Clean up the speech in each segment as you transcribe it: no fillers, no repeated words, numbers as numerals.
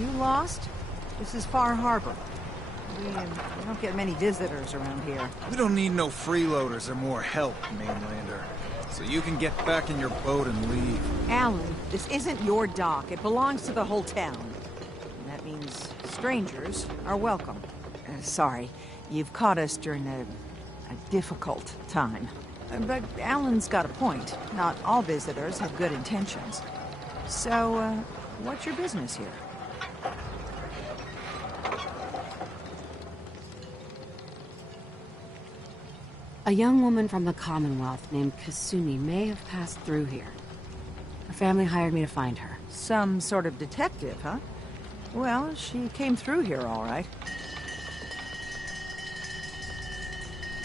you lost? This is Far Harbor. We don't get many visitors around here. We don't need no freeloaders or more help, mainlander. So you can get back in your boat and leave. Alan, this isn't your dock. It belongs to the whole town. And that means strangers are welcome. Sorry, you've caught us during a difficult time. But Alan's got a point. Not all visitors have good intentions. So, what's your business here? A young woman from the Commonwealth named Kasumi may have passed through here. Her family hired me to find her. Some sort of detective, huh? Well, she came through here all right.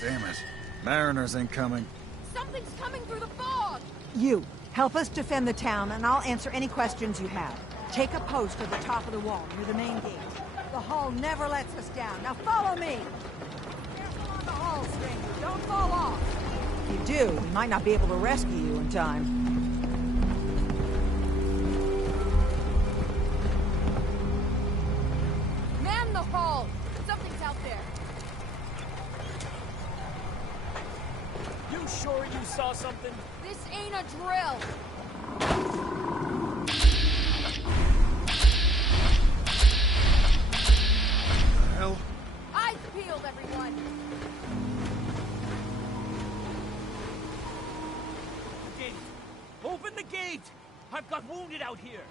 Damn it. Mariners incoming. Something's coming through the fog! You, help us defend the town, and I'll answer any questions you have. Take a post at the top of the wall, near the main gate. The hull never lets us down. Now follow me! Careful on the hull, stranger. Don't fall off. If you do, we might not be able to rescue you in time. Man the hull! Something's out there. You sure you saw something? This ain't a drill! Hell? Eyes peeled, everyone! Gate! Open the gate! I've got wounded out here!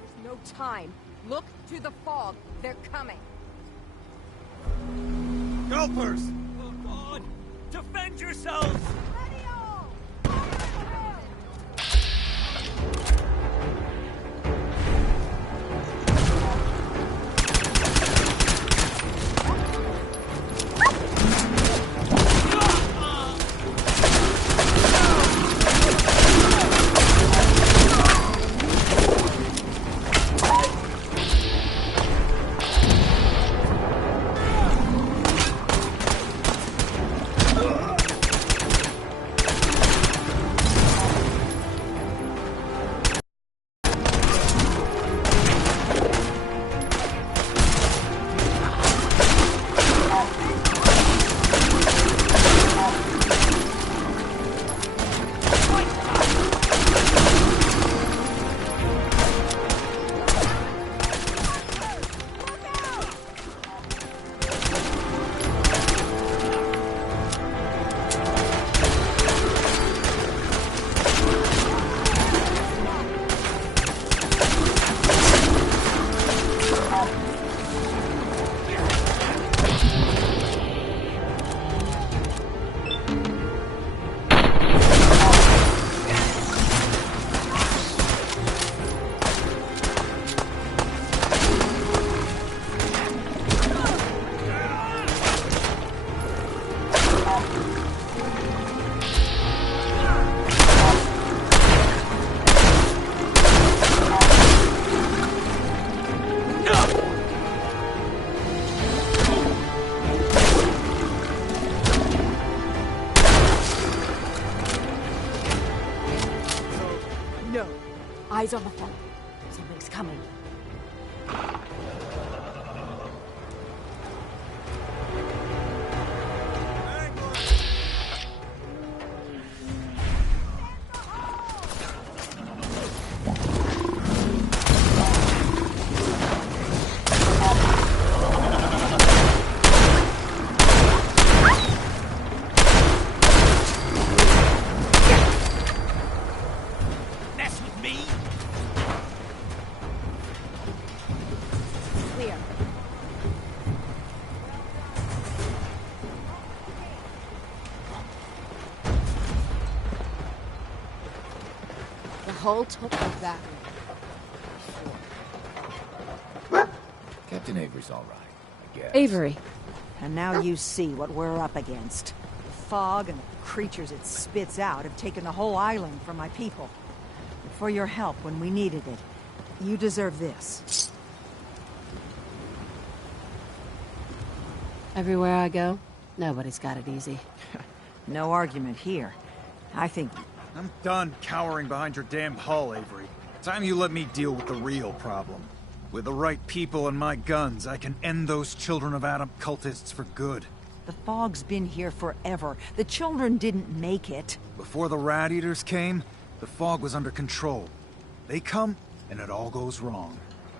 There's no time. Look to the fog. They're coming. Gulpers! Oh God! Defend yourselves! Ready all! Fire ahead! No. Eyes on the fog. Something's coming. Mess with me? Clear. The hull took her that way. Captain Avery's all right, I guess. Avery. And now you see what we're up against. The fog and the creatures it spits out have taken the whole island from my people. For your help when we needed it, you deserve this. Everywhere I go, nobody's got it easy. No argument here. I think... I'm done cowering behind your damn hull, Avery. Time you let me deal with the real problem. With the right people and my guns, I can end those Children of Adam cultists for good. The fog's been here forever. The children didn't make it. Before the Rat Eaters came, the fog was under control. They come, and it all goes wrong.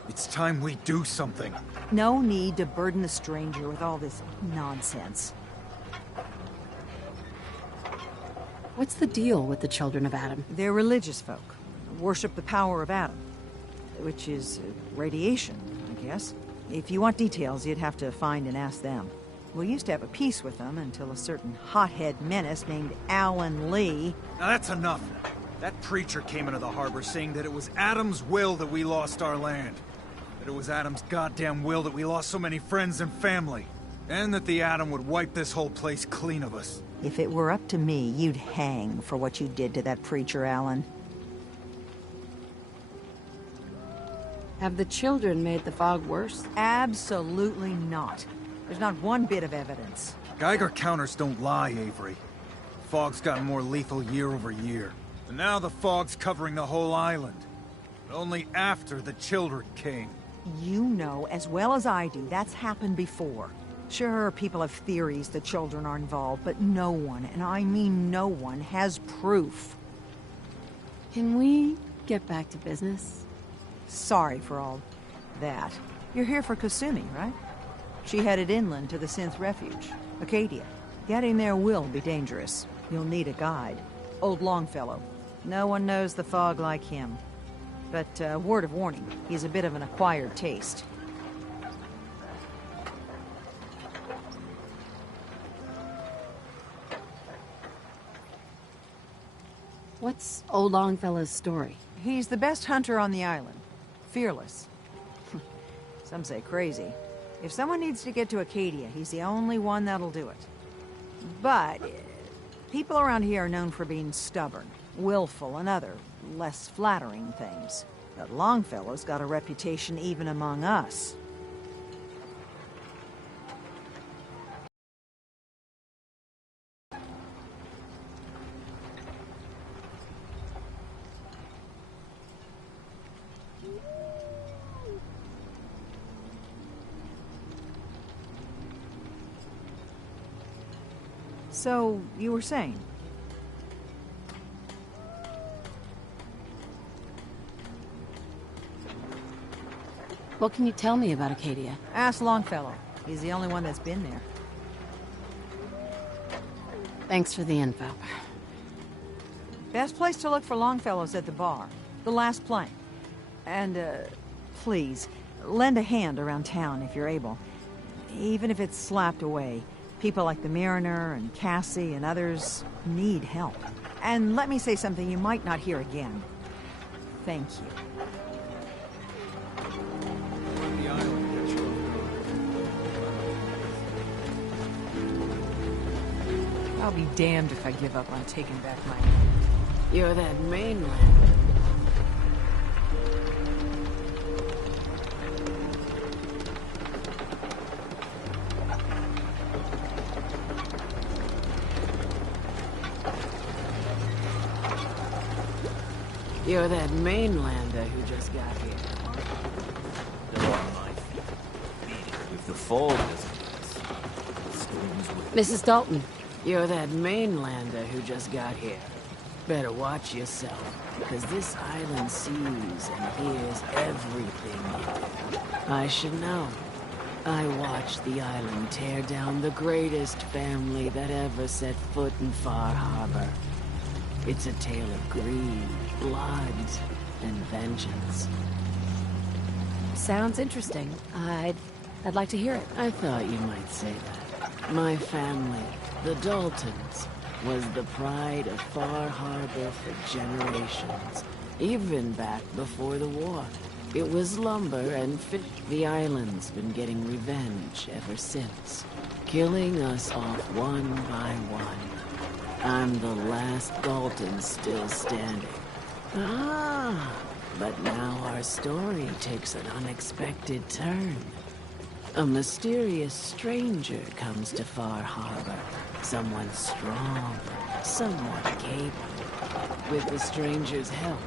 It's time we do something. No need to burden the stranger with all this nonsense. What's the deal with the Children of Adam? They're religious folk. Worship the power of Adam. Which is radiation, I guess. If you want details, you'd have to find and ask them. We used to have a peace with them until a certain hothead menace named Alan Lee... Now that's enough. That preacher came into the harbor saying that it was Adam's will that we lost our land. That it was Adam's goddamn will that we lost so many friends and family. And that the Atom would wipe this whole place clean of us. If it were up to me, you'd hang for what you did to that preacher, Alan. Have the children made the fog worse? Absolutely not. There's not one bit of evidence. Geiger counters don't lie, Avery. Fog's gotten more lethal year over year. And now the fog's covering the whole island. But only after the children came. You know as well as I do, that's happened before. Sure, people have theories the children are involved, but no one, and I mean no one, has proof. Can we get back to business? Sorry for all that. You're here for Kasumi, right? She headed inland to the Synth Refuge, Acadia. Getting there will be dangerous. You'll need a guide. Old Longfellow. No one knows the fog like him. But, word of warning, he's a bit of an acquired taste. What's Old Longfellow's story? He's the best hunter on the island. Fearless. Some say crazy. If someone needs to get to Acadia, he's the only one that'll do it. But people around here are known for being stubborn, willful, and other, less flattering things. But Longfellow's got a reputation even among us. So, you were saying? What can you tell me about Acadia? Ask Longfellow. He's the only one that's been there. Thanks for the info. Best place to look for Longfellow's at the bar. The last plank. And, please, lend a hand around town if you're able. Even if it's slapped away. People like the Mariner and Cassie and others need help. And let me say something you might not hear again. Thank you. The island gets you off. I'll be damned if I give up on taking back my... You're that mainland. You're that mainlander who just got here. They're on my feet. If the fog doesn't get us, the storms will. Mrs. Dalton, you're that mainlander who just got here. Better watch yourself, because this island sees and hears everything you do. I should know. I watched the island tear down the greatest family that ever set foot in Far Harbor. It's a tale of greed, blood, and vengeance. Sounds interesting. I'd like to hear it. I thought you might say that. My family, the Daltons, was the pride of Far Harbor for generations, even back before the war. It was lumber and fish. The island's been getting revenge ever since, killing us off one by one. I'm the last Dalton still standing. Ah, but now our story takes an unexpected turn. A mysterious stranger comes to Far Harbor. Someone strong, someone capable. With the stranger's help,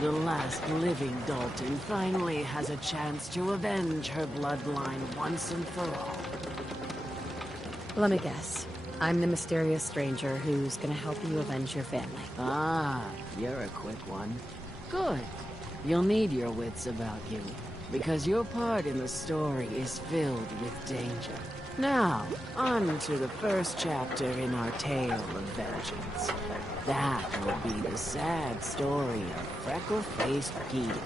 The last living Dalton finally has a chance to avenge her bloodline once and for all. Let me guess. I'm the mysterious stranger who's gonna help you avenge your family. Ah, you're a quick one. Good. You'll need your wits about you, because your part in the story is filled with danger. Now, on to the first chapter in our tale of vengeance. That will be the sad story of freckle-faced Petey.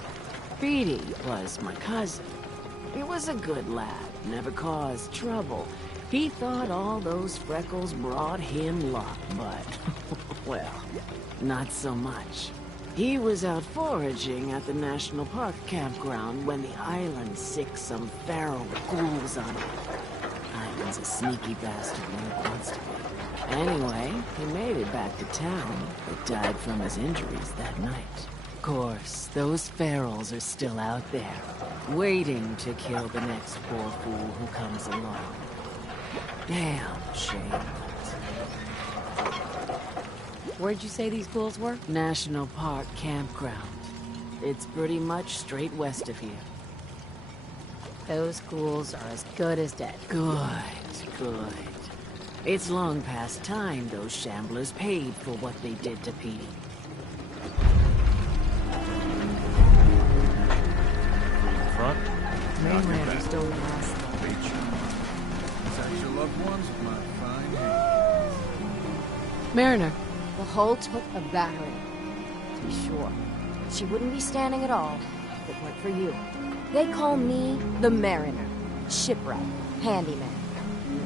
Petey was my cousin. He was a good lad, never caused trouble. He thought all those freckles brought him luck, but, well, not so much. He was out foraging at the National Park campground when the island sicked some feral ghouls on it. Island's a sneaky bastard when he wants to be. Anyway, he made it back to town, but died from his injuries that night. Of course, those ferals are still out there, waiting to kill the next poor fool who comes along. Damn shame. Where'd you say these ghouls were? National Park campground. It's pretty much straight west of here. Those ghouls are as good as dead. Good. It's long past time those shamblers paid for what they did to Petey. Front? Mainland is still lost. Protect your loved ones with my fine hands. Mariner. The hull took a battering, to be sure. But she wouldn't be standing at all if it weren't for you. They call me the Mariner, shipwright, handyman,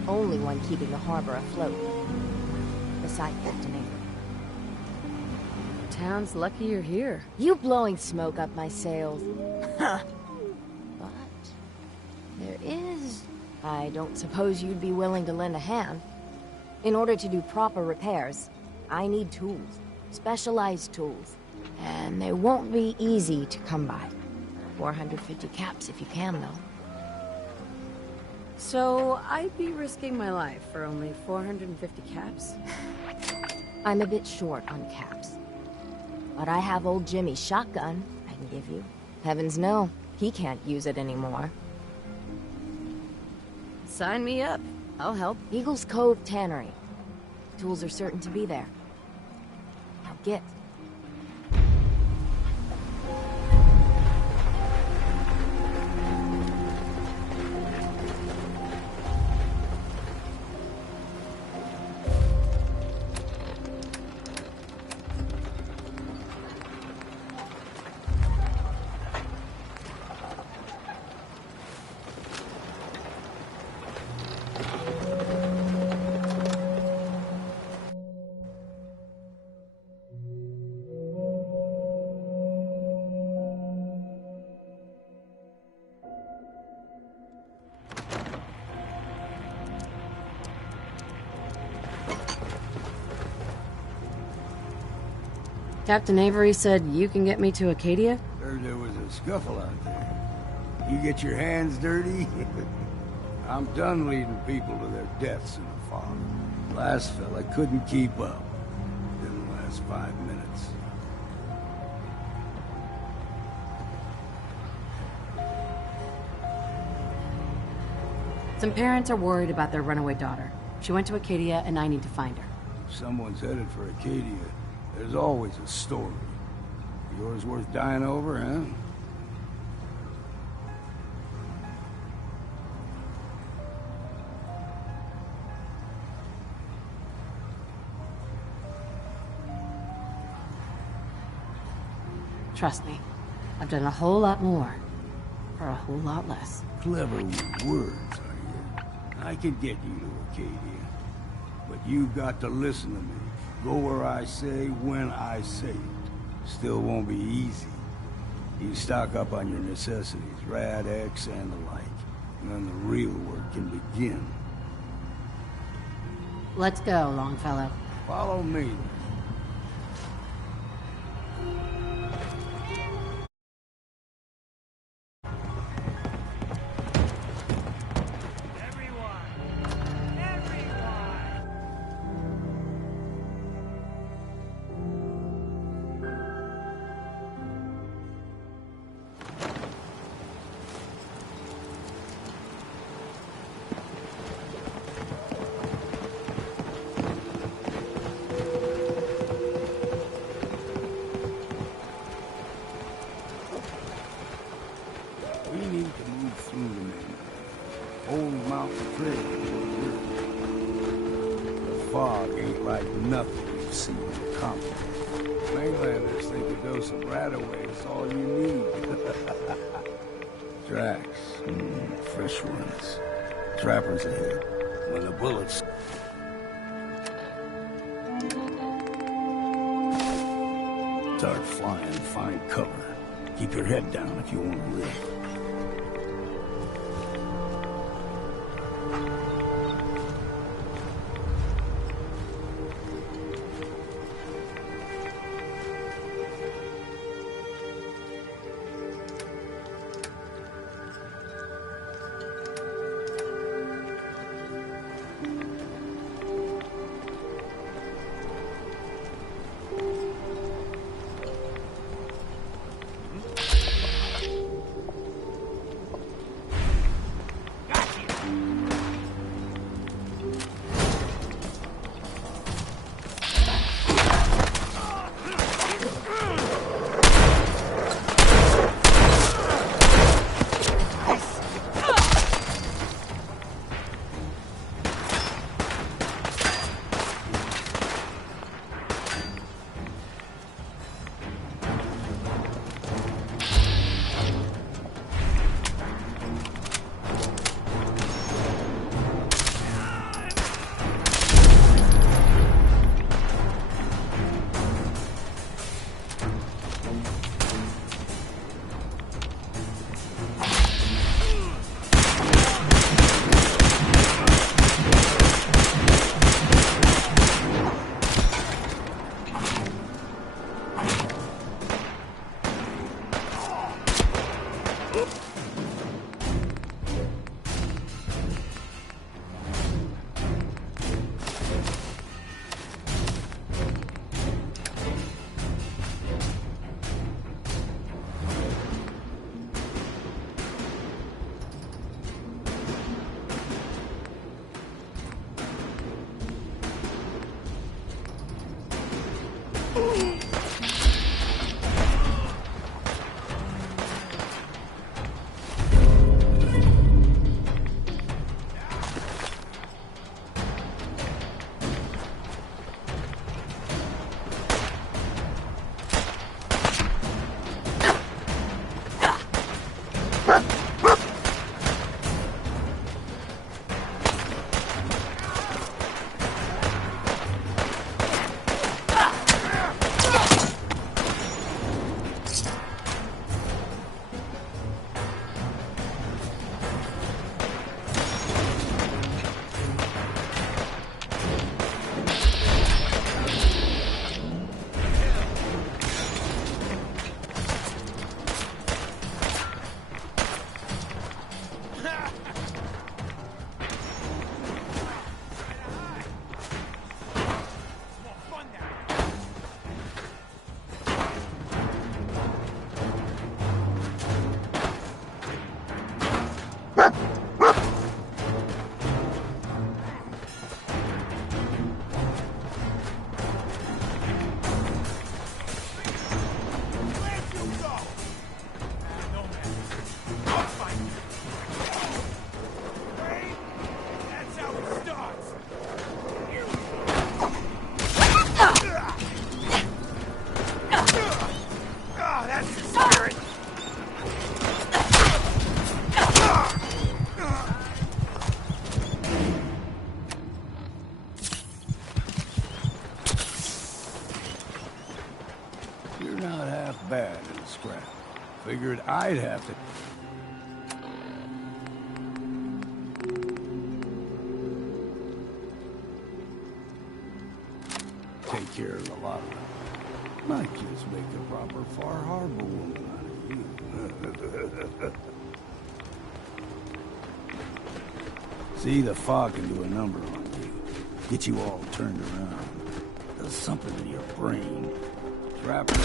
the only one keeping the harbor afloat, beside Captain Avery. Town's lucky you're here. You blowing smoke up my sails. Huh. But there is... I don't suppose you'd be willing to lend a hand. In order to do proper repairs, I need tools. Specialized tools. And they won't be easy to come by. 450 caps if you can, though. So, I'd be risking my life for only 450 caps? I'm a bit short on caps. But I have old Jimmy's shotgun I can give you. Heavens no, he can't use it anymore. Sign me up. I'll help. Eagle's Cove Tannery. Tools are certain to be there. Now get. Captain Avery said you can get me to Acadia? Heard there was a scuffle out there. You get your hands dirty? I'm done leading people to their deaths in the fog. Last fella couldn't keep up. Didn't last 5 minutes. Some parents are worried about their runaway daughter. She went to Acadia, and I need to find her. If someone's headed for Acadia, there's always a story. Yours worth dying over, huh? Trust me, I've done a whole lot more for a whole lot less. Clever with words, are you? I can get you to Acadia, but you've got to listen to me. Go where I say, when I say it. Still won't be easy. You stock up on your necessities, Rad-X and the like, and then the real work can begin. Let's go, Longfellow. Follow me. whole mountain trail. The fog ain't like nothing you've seen in the continent. Mainlanders think a dose of Radaway is all you need. Tracks, fresh ones. Trappers ahead. When the bullets... start flying, find cover. Keep your head down if you want to live. Bad in a scrap. Figured I'd have to... take care of a lot of them. Might just make a proper Far Harbor woman out of you. See, the fog can do a number on you. Get you all turned around. Does something in your brain. Trap it.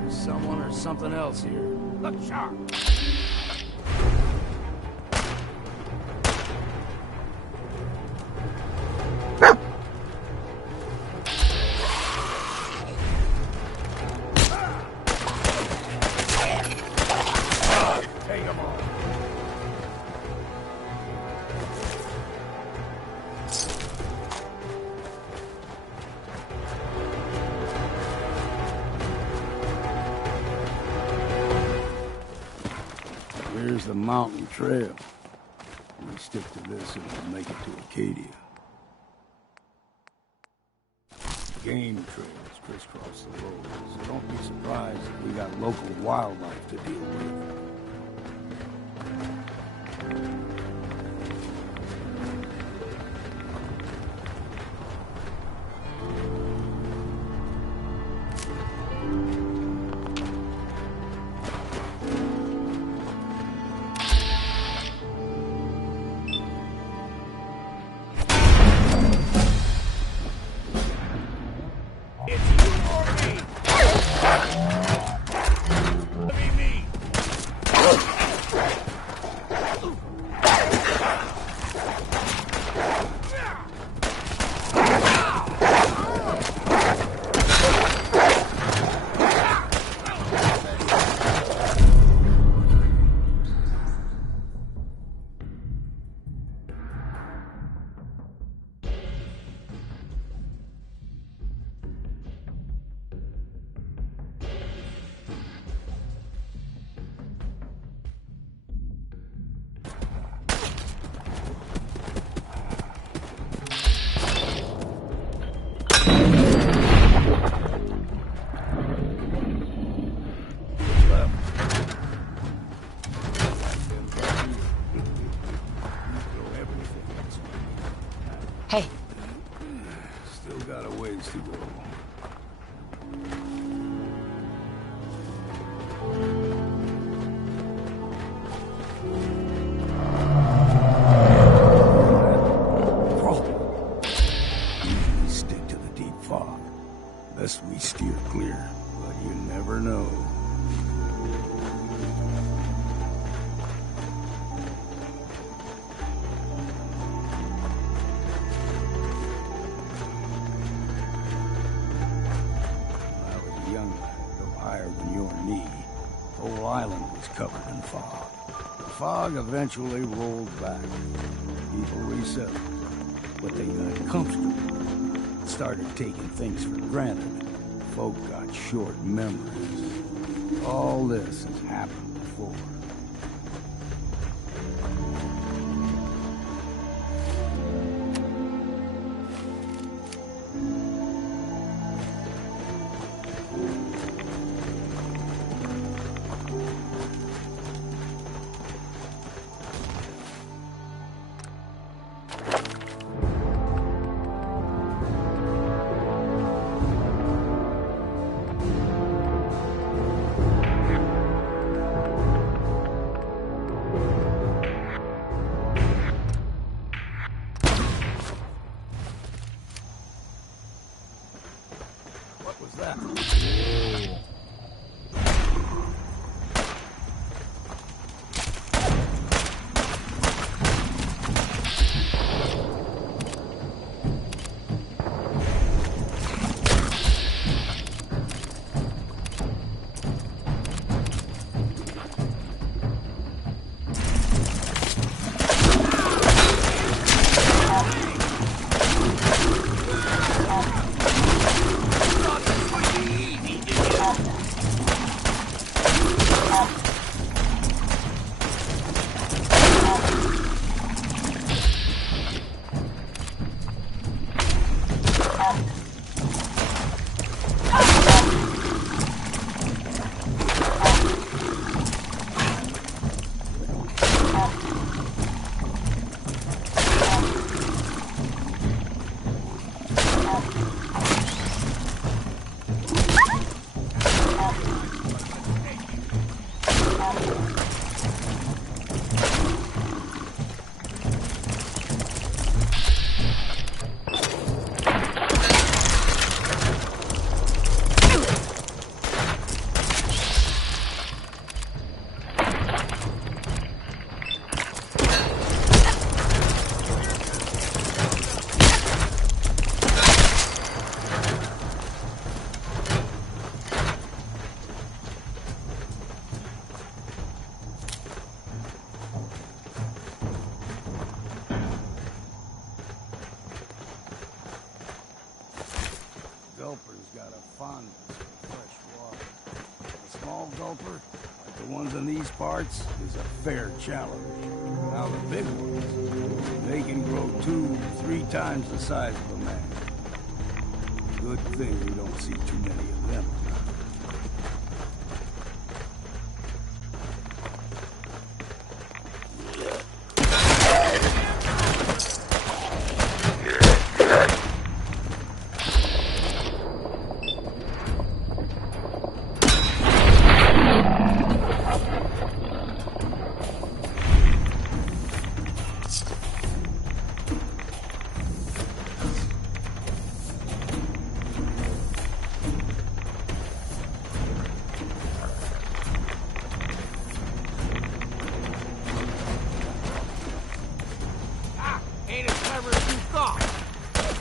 There's someone or something else here. Look sharp. the mountain trail. We stick to this and we'll make it to Acadia. Game trails crisscross the road, so don't be surprised if we got local wildlife to deal with. Hey. Still got a ways to go. Usually stick to the deep fog. Best we steer clear, but you never know. Higher than your knee. The whole island was covered in fog. The fog eventually rolled back. People resettled, but they got comfortable. Started taking things for granted. Folk got short memories. All this has happened before. What was that? Gulper's got a fondness for fresh water. A small gulper, like the ones in these parts is a fair challenge. Now the big ones, they can grow 2-3 times the size of a man. Good thing we don't see too many of them.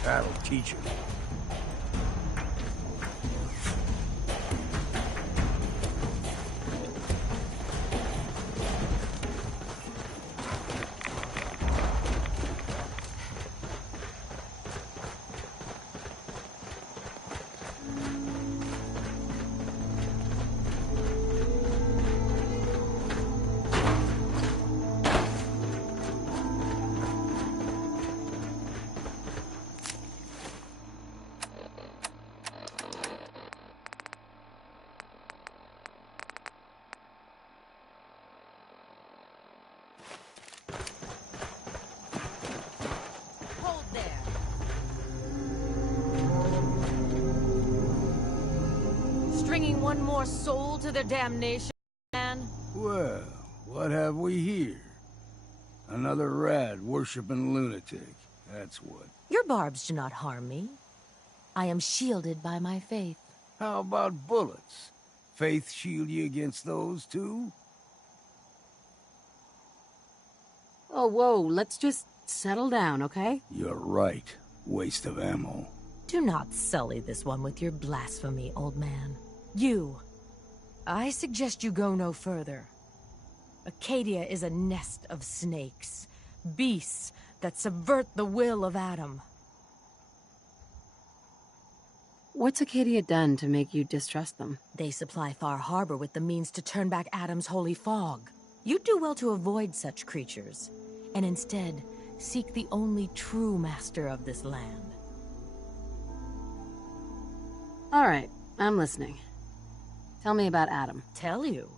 That'll teach him. Stringing one more soul to their damnation, man? Well, what have we here? Another rad worshipping lunatic. That's what. Your barbs do not harm me. I am shielded by my faith. How about bullets? Faith shield you against those too? Oh, whoa, let's just settle down, okay? You're right. Waste of ammo. Do not sully this one with your blasphemy, old man. You. I suggest you go no further. Acadia is a nest of snakes. Beasts that subvert the will of Adam. What's Acadia done to make you distrust them? They supply Far Harbor with the means to turn back Adam's holy fog. You'd do well to avoid such creatures, and instead seek the only true master of this land. All right, I'm listening. Tell me about Adam. Tell you?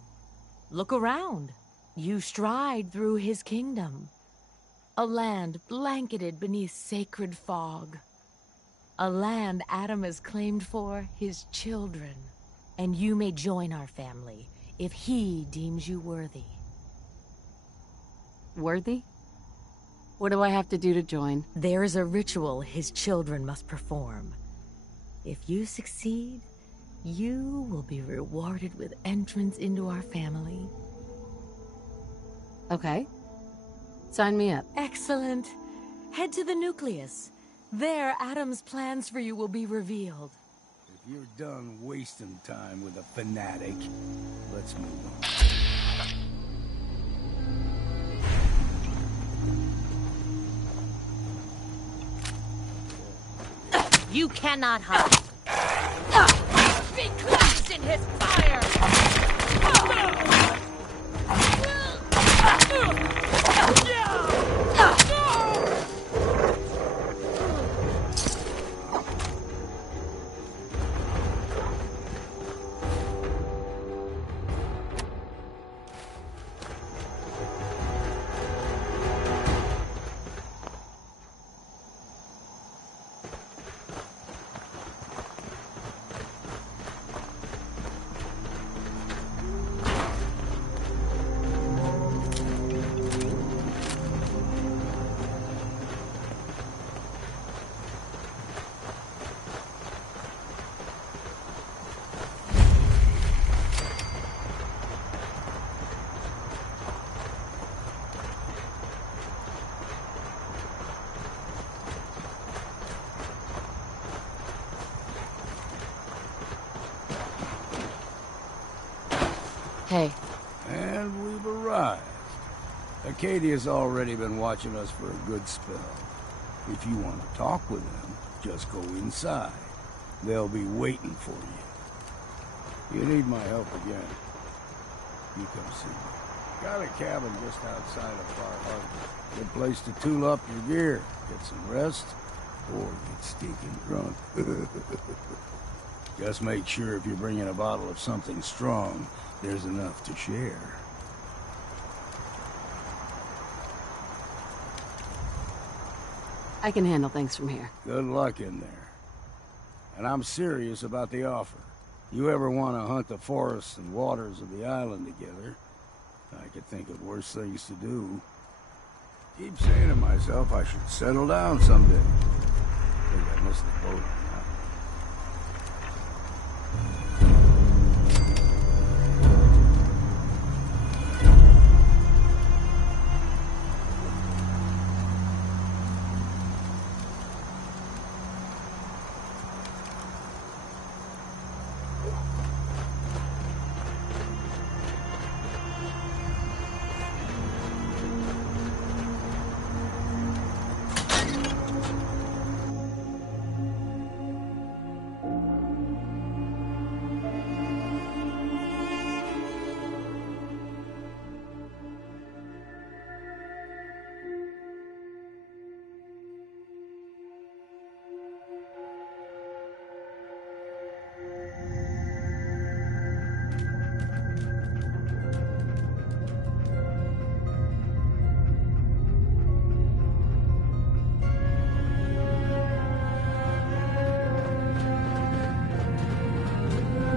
Look around. You stride through his kingdom. A land blanketed beneath sacred fog. A land Adam has claimed for his children. And you may join our family if he deems you worthy. Worthy? What do I have to do to join? There is a ritual his children must perform. If you succeed, you will be rewarded with entrance into our family. Okay. Sign me up. Excellent. Head to the nucleus. There, Adam's plans for you will be revealed. If you're done wasting time with a fanatic, let's move on. You cannot hide. Be cleansed in his fire! Hey. And we've arrived. Acadia's already been watching us for a good spell. If you want to talk with them, just go inside. They'll be waiting for you. You need my help again. you come see me. Got a cabin just outside of Far Harbor. Good place to tool up your gear, get some rest, or get stinking drunk. Just make sure if you're bringing a bottle of something strong, there's enough to share. I can handle things from here. Good luck in there. And I'm serious about the offer. You ever want to hunt the forests and waters of the island together, I could think of worse things to do. Keep saying to myself I should settle down someday. I think I missed the boat on that.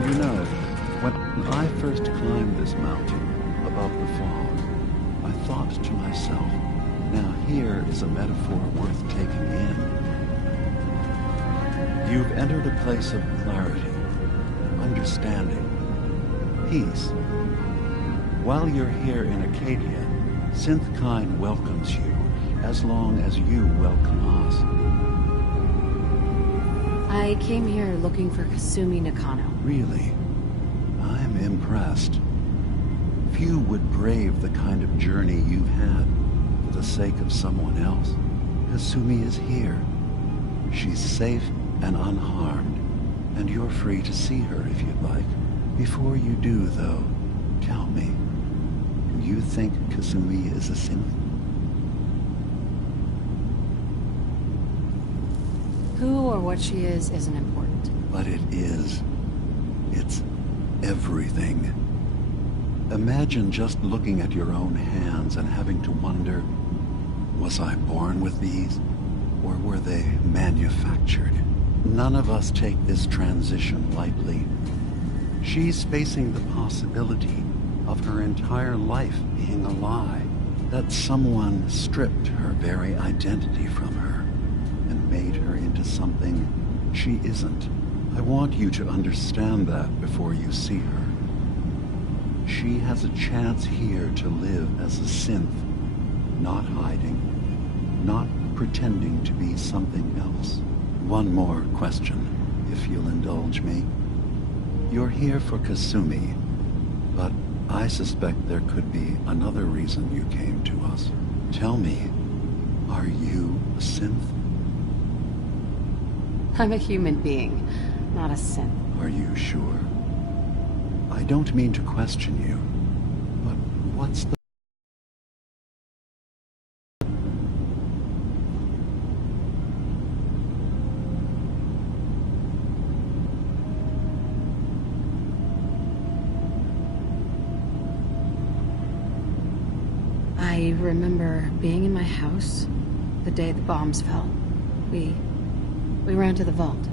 You know, when I first climbed this mountain above the fog, I thought to myself, now here is a metaphor worth taking in. You've entered a place of clarity, understanding, peace. While you're here in Acadia, Synthkind welcomes you as long as you welcome us. I came here looking for Kasumi Nakano. Really? I'm impressed. Few would brave the kind of journey you've had for the sake of someone else. Kasumi is here. She's safe and unharmed, and you're free to see her if you'd like. Before you do, though, tell me, do you think Kasumi is a synth? Who or what she is isn't important. But it is. It's everything. Imagine just looking at your own hands and having to wonder, was I born with these, or were they manufactured? None of us take this transition lightly. She's facing the possibility of her entire life being a lie, that someone stripped her very identity from her and made her into something she isn't. I want you to understand that before you see her. She has a chance here to live as a synth, not hiding, not pretending to be something else. One more question, if you'll indulge me. You're here for Kasumi, but I suspect there could be another reason you came to us. Tell me, are you a synth? I'm a human being, not a synth. Are you sure? I don't mean to question you, but what's the... I remember being in my house the day the bombs fell. We ran to the vault.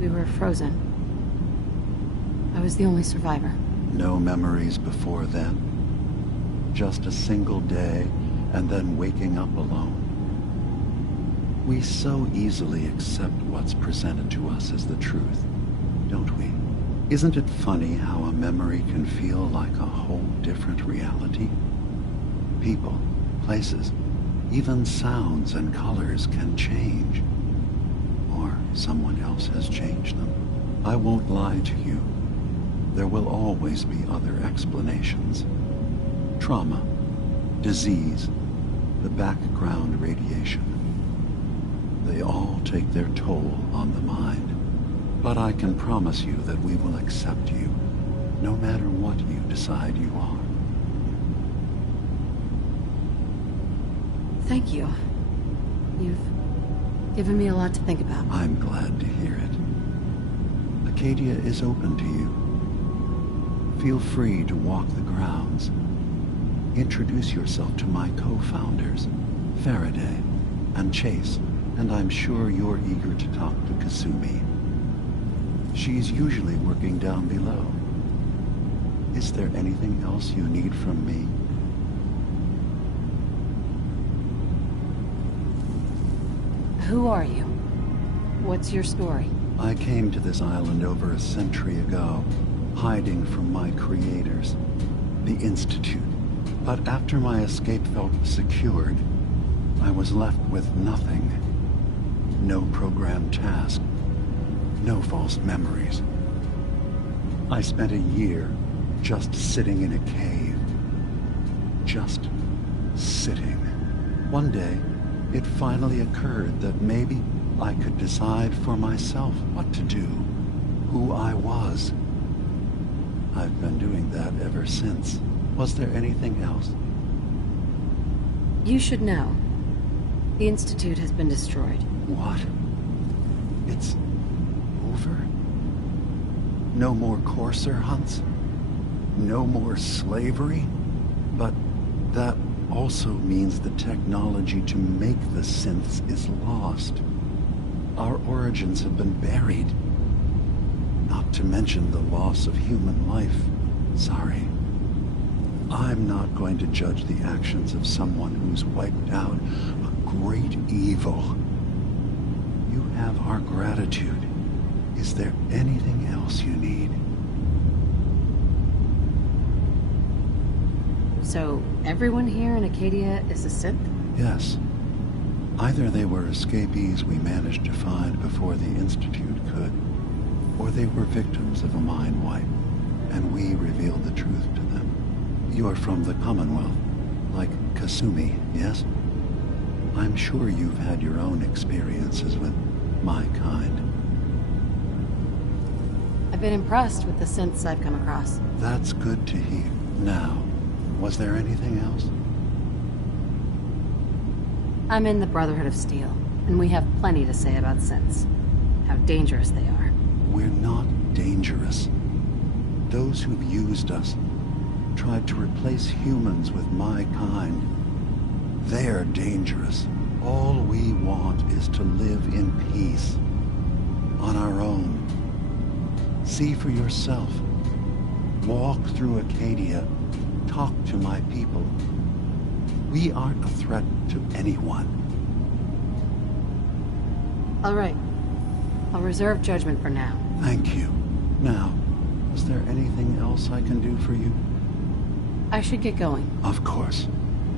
We were frozen. I was the only survivor. No memories before then? Just a single day, and then waking up alone? We so easily accept what's presented to us as the truth, don't we? Isn't it funny how a memory can feel like a whole different reality? People, places, even sounds and colors can change. Or someone else has changed them. I won't lie to you. There will always be other explanations. Trauma, disease, the background radiation. They all take their toll on the mind. But I can promise you that we will accept you, no matter what you decide you are. Thank you. You've given me a lot to think about. I'm glad to hear it. Acadia is open to you. Feel free to walk the grounds. Introduce yourself to my co-founders, Faraday and Chase, and I'm sure you're eager to talk to Kasumi. She's usually working down below. Is there anything else you need from me? Who are you? What's your story? I came to this island over a century ago, hiding from my creators, the Institute. But after my escape felt secured, I was left with nothing. No programmed task, no false memories. I spent a year just sitting in a cave. Just sitting. One day, it finally occurred that maybe I could decide for myself what to do, who I was. I've been doing that ever since. Was there anything else? You should know. The Institute has been destroyed. What? It's over? No more courser hunts? No more slavery? But that also means the technology to make the synths is lost. Our origins have been buried. Not to mention the loss of human life. Sorry. I'm not going to judge the actions of someone who's wiped out a great evil. You have our gratitude. Is there anything else you need? So, everyone here in Acadia is a synth? Yes. Either they were escapees we managed to find before the Institute could, or they were victims of a mind wipe, and we revealed the truth to them. You're from the Commonwealth, like Kasumi, yes? I'm sure you've had your own experiences with my kind. I've been impressed with the synths I've come across. That's good to hear. Now, was there anything else? I'm in the Brotherhood of Steel, and we have plenty to say about synths. How dangerous they are. We're not dangerous. Those who've used us, tried to replace humans with my kind, they're dangerous. All we want is to live in peace. On our own. See for yourself. Walk through Acadia. Talk to my people. We aren't a threat to anyone. All right. I'll reserve judgment for now. Thank you. Now, is there anything else I can do for you? I should get going. Of course.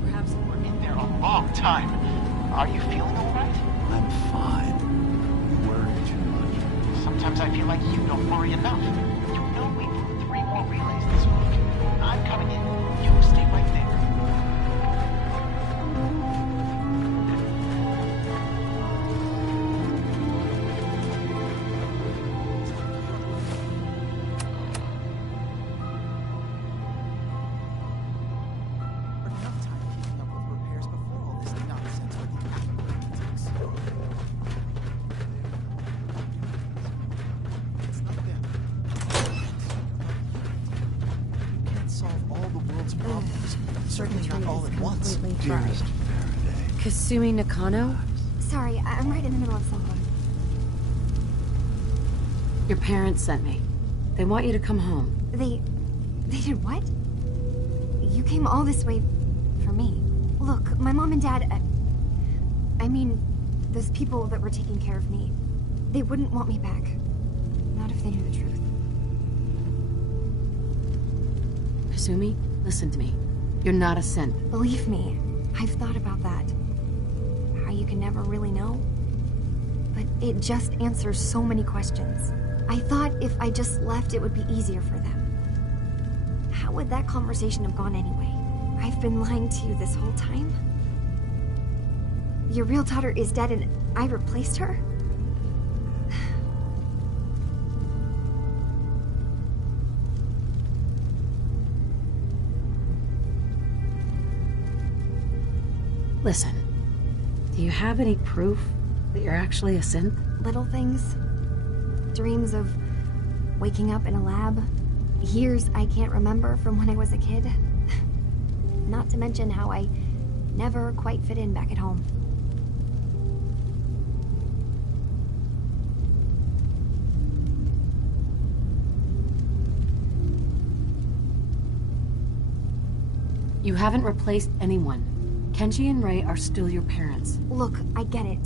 Perhaps we're in there a long time. Are you feeling all right? I'm fine. You worry too much. Sometimes I feel like you don't worry enough. You know we blew 3 more relays this week. I'm coming in. You stay right there. Certainly not all at once. Dearest Faraday. Kasumi Nakano? Sorry, I'm right in the middle of something. Your parents sent me. They want you to come home. They did what? You came all this way for me. Look, my mom and dad, I mean, those people that were taking care of me, they wouldn't want me back. Not if they knew the truth. Kasumi, listen to me. You're not a synth. Believe me, I've thought about that. How you can never really know. But it just answers so many questions. I thought if I just left, it would be easier for them. How would that conversation have gone anyway? I've been lying to you this whole time? Your real daughter is dead and I replaced her? Listen, do you have any proof that you're actually a synth? Little things. Dreams of waking up in a lab. Years I can't remember from when I was a kid. Not to mention how I never quite fit in back at home. You haven't replaced anyone. Kenji and Ray are still your parents. Look, I get it.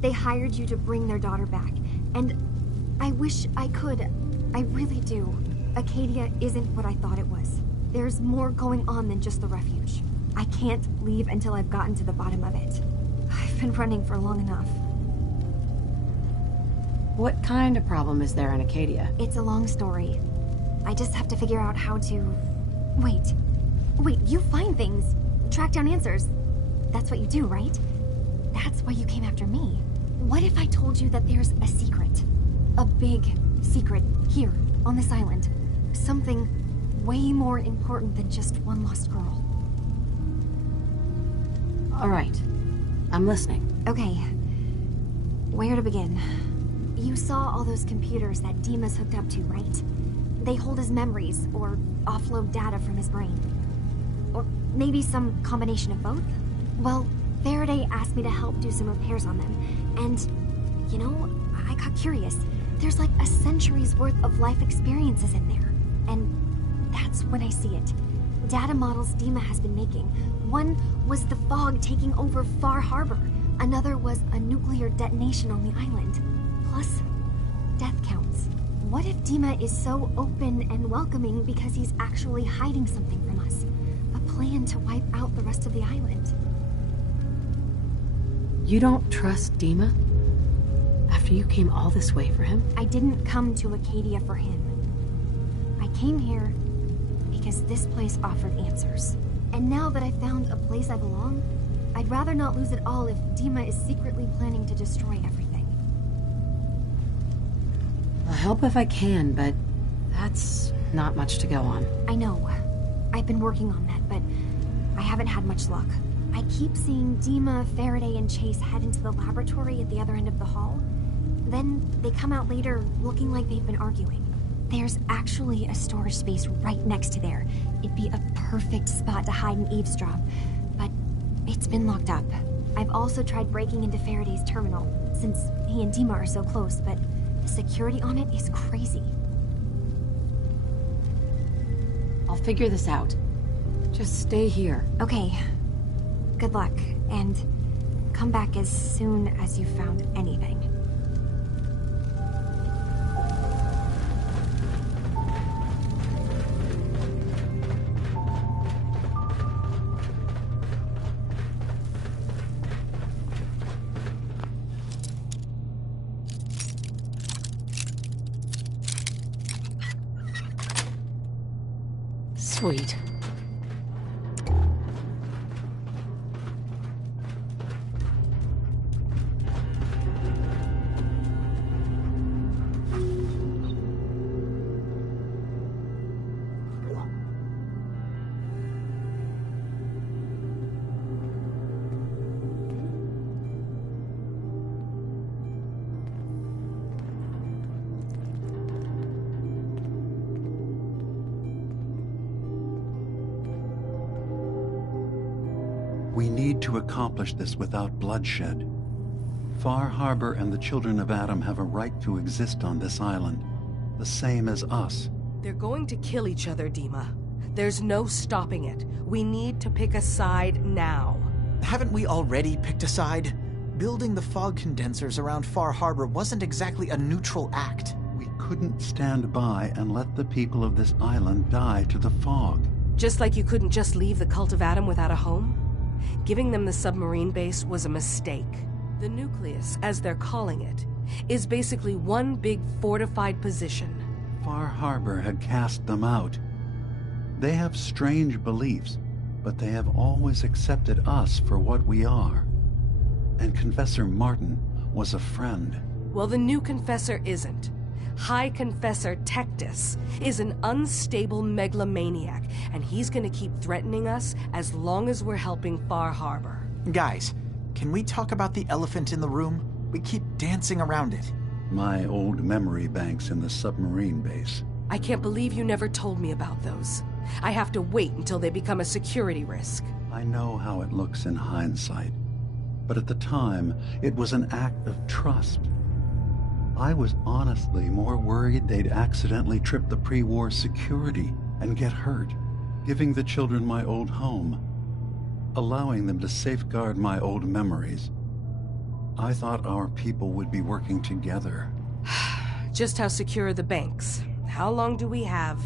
They hired you to bring their daughter back, and I wish I could. I really do. Acadia isn't what I thought it was. There's more going on than just the refuge. I can't leave until I've gotten to the bottom of it. I've been running for long enough. What kind of problem is there in Acadia? It's a long story. I just have to figure out how to... Wait, you find things. Track down answers. That's what you do, right? That's why you came after me. What if I told you that there's a secret? A big secret here, on this island. Something way more important than just one lost girl. All right. I'm listening. Okay. Where to begin? You saw all those computers that Dima's hooked up to, right? They hold his memories, or offload data from his brain. Or maybe some combination of both? Well, Faraday asked me to help do some repairs on them, and, you know, I got curious. There's like a century's worth of life experiences in there, and that's when I see it. Data models Dima has been making. One was the fog taking over Far Harbor. Another was a nuclear detonation on the island. Plus, death counts. What if Dima is so open and welcoming because he's actually hiding something from us? A plan to wipe out the rest of the island. You don't trust Dima? After you came all this way for him? I didn't come to Acadia for him. I came here because this place offered answers. And now that I've found a place I belong, I'd rather not lose it all if Dima is secretly planning to destroy everything. I'll help if I can, but that's not much to go on. I know. I've been working on that, but I haven't had much luck. I keep seeing Dima, Faraday, and Chase head into the laboratory at the other end of the hall. Then they come out later looking like they've been arguing. There's actually a storage space right next to there. It'd be a perfect spot to hide and eavesdrop, but it's been locked up. I've also tried breaking into Faraday's terminal, since he and Dima are so close, but the security on it is crazy. I'll figure this out. Just stay here. Okay. Good luck, and come back as soon as you've found anything. Sweet. We need to accomplish this without bloodshed. Far Harbor and the children of Adam have a right to exist on this island, the same as us. They're going to kill each other, Dima. There's no stopping it. We need to pick a side now. Haven't we already picked a side? Building the fog condensers around Far Harbor wasn't exactly a neutral act. We couldn't stand by and let the people of this island die to the fog. Just like you couldn't just leave the Cult of Adam without a home? Giving them the submarine base was a mistake. The nucleus, as they're calling it, is basically one big fortified position. Far Harbor had cast them out. They have strange beliefs, but they have always accepted us for what we are. And Confessor Martin was a friend. Well, the new Confessor isn't. High Confessor Tectus is an unstable megalomaniac, and he's gonna keep threatening us as long as we're helping Far Harbor. Guys, can we talk about the elephant in the room? We keep dancing around it. My old memory banks in the submarine base. I can't believe you never told me about those. I have to wait until they become a security risk. I know how it looks in hindsight, but at the time, it was an act of trust. I was honestly more worried they'd accidentally trip the pre-war security and get hurt, giving the children my old home, allowing them to safeguard my old memories. I thought our people would be working together. Just how secure are the banks? How long do we have?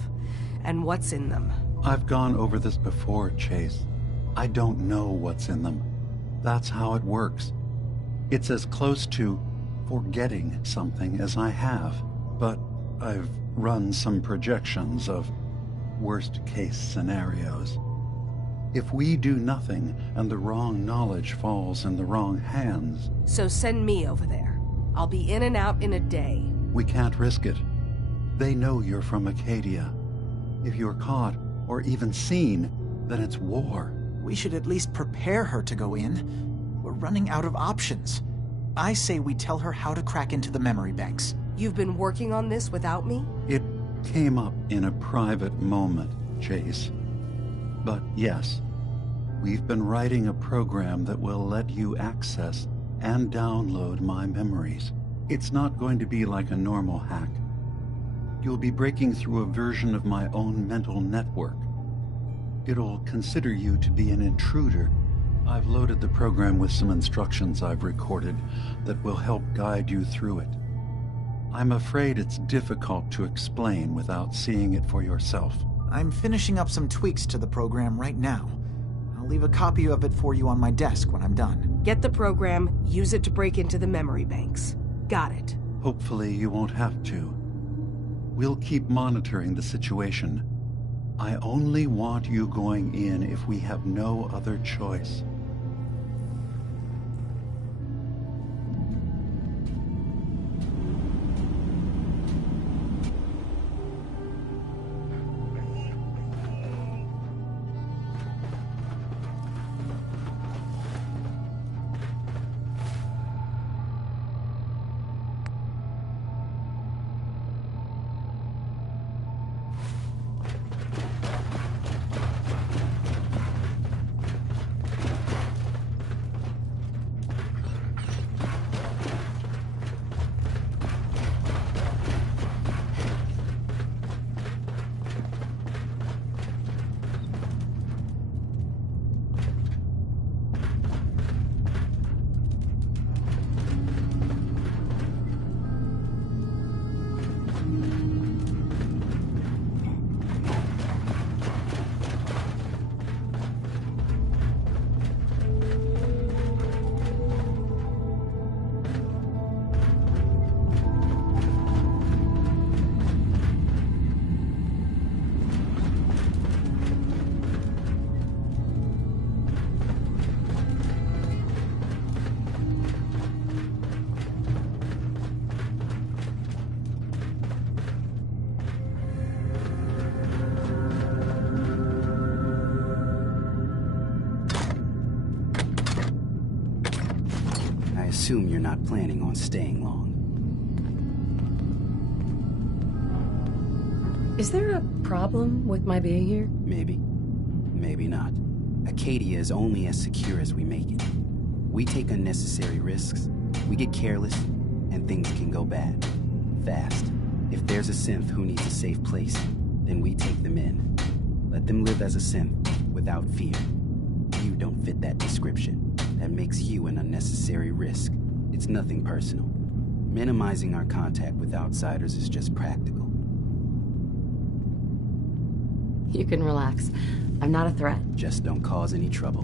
And what's in them? I've gone over this before, Chase. I don't know what's in them. That's how it works. It's as close to forgetting something as I have, but I've run some projections of worst-case scenarios. If we do nothing and the wrong knowledge falls in the wrong hands... So send me over there. I'll be in and out in a day. We can't risk it. They know you're from Acadia. If you're caught, or even seen, then it's war. We should at least prepare her to go in. We're running out of options. I say we tell her how to crack into the memory banks. You've been working on this without me? It came up in a private moment, Chase. But yes, we've been writing a program that will let you access and download my memories. It's not going to be like a normal hack. You'll be breaking through a version of my own mental network. It'll consider you to be an intruder. I've loaded the program with some instructions I've recorded that will help guide you through it. I'm afraid it's difficult to explain without seeing it for yourself. I'm finishing up some tweaks to the program right now. I'll leave a copy of it for you on my desk when I'm done. Get the program, use it to break into the memory banks. Got it. Hopefully you won't have to. We'll keep monitoring the situation. I only want you going in if we have no other choice. I assume you're not planning on staying long. Is there a problem with my being here? Maybe. Maybe not. Acadia is only as secure as we make it. We take unnecessary risks, we get careless, and things can go bad. Fast. If there's a synth who needs a safe place, then we take them in. Let them live as a synth, without fear. You don't fit that description. That makes you an unnecessary risk. It's nothing personal. Minimizing our contact with outsiders is just practical. You can relax. I'm not a threat. Just don't cause any trouble.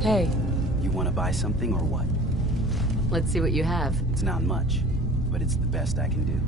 Hey. You want to buy something or what? Let's see what you have. It's not much, but it's the best I can do.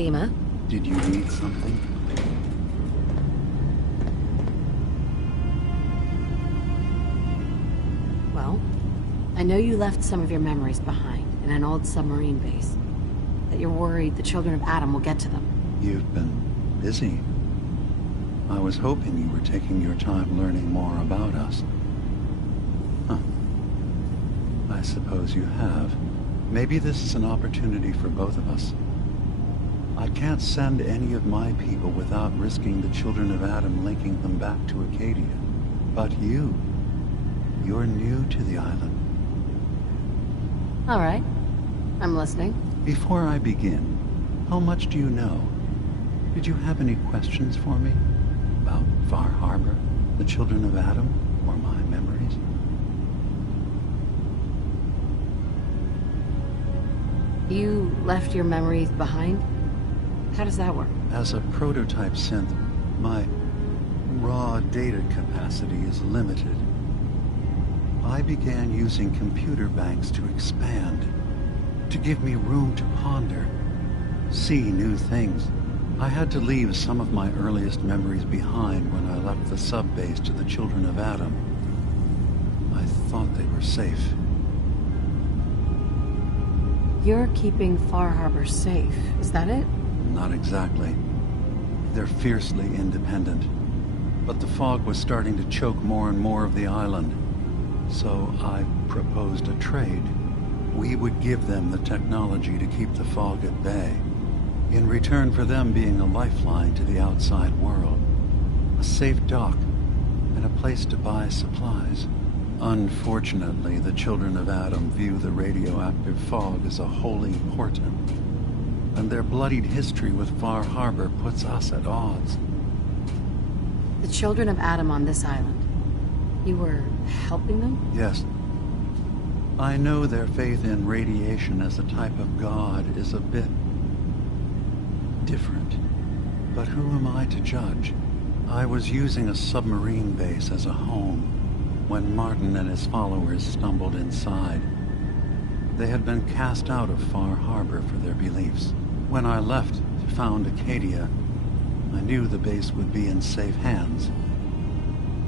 Dima. Did you need something? Well, I know you left some of your memories behind in an old submarine base. That you're worried the children of Adam will get to them. You've been busy. I was hoping you were taking your time learning more about us. Huh. I suppose you have. Maybe this is an opportunity for both of us. I can't send any of my people without risking the children of Adam linking them back to Acadia. But you're new to the island. All right. I'm listening. Before I begin, how much do you know? Did you have any questions for me? About Far Harbor, the children of Adam, or my memories? You left your memories behind? How does that work? As a prototype synth, my raw data capacity is limited. I began using computer banks to expand, to give me room to ponder, see new things. I had to leave some of my earliest memories behind when I left the sub-base to the children of Adam. I thought they were safe. You're keeping Far Harbor safe, is that it? Not exactly. They're fiercely independent. But the fog was starting to choke more and more of the island. So I proposed a trade. We would give them the technology to keep the fog at bay, in return for them being a lifeline to the outside world, a safe dock, and a place to buy supplies. Unfortunately, the children of Adam view the radioactive fog as a holy portent, and their bloodied history with Far Harbor puts us at odds. The children of Adam on this island. You were helping them? Yes. I know their faith in radiation as a type of god is a bit different. But who am I to judge? I was using a submarine base as a home when Martin and his followers stumbled inside. They had been cast out of Far Harbor for their beliefs. When I left to found Acadia, I knew the base would be in safe hands.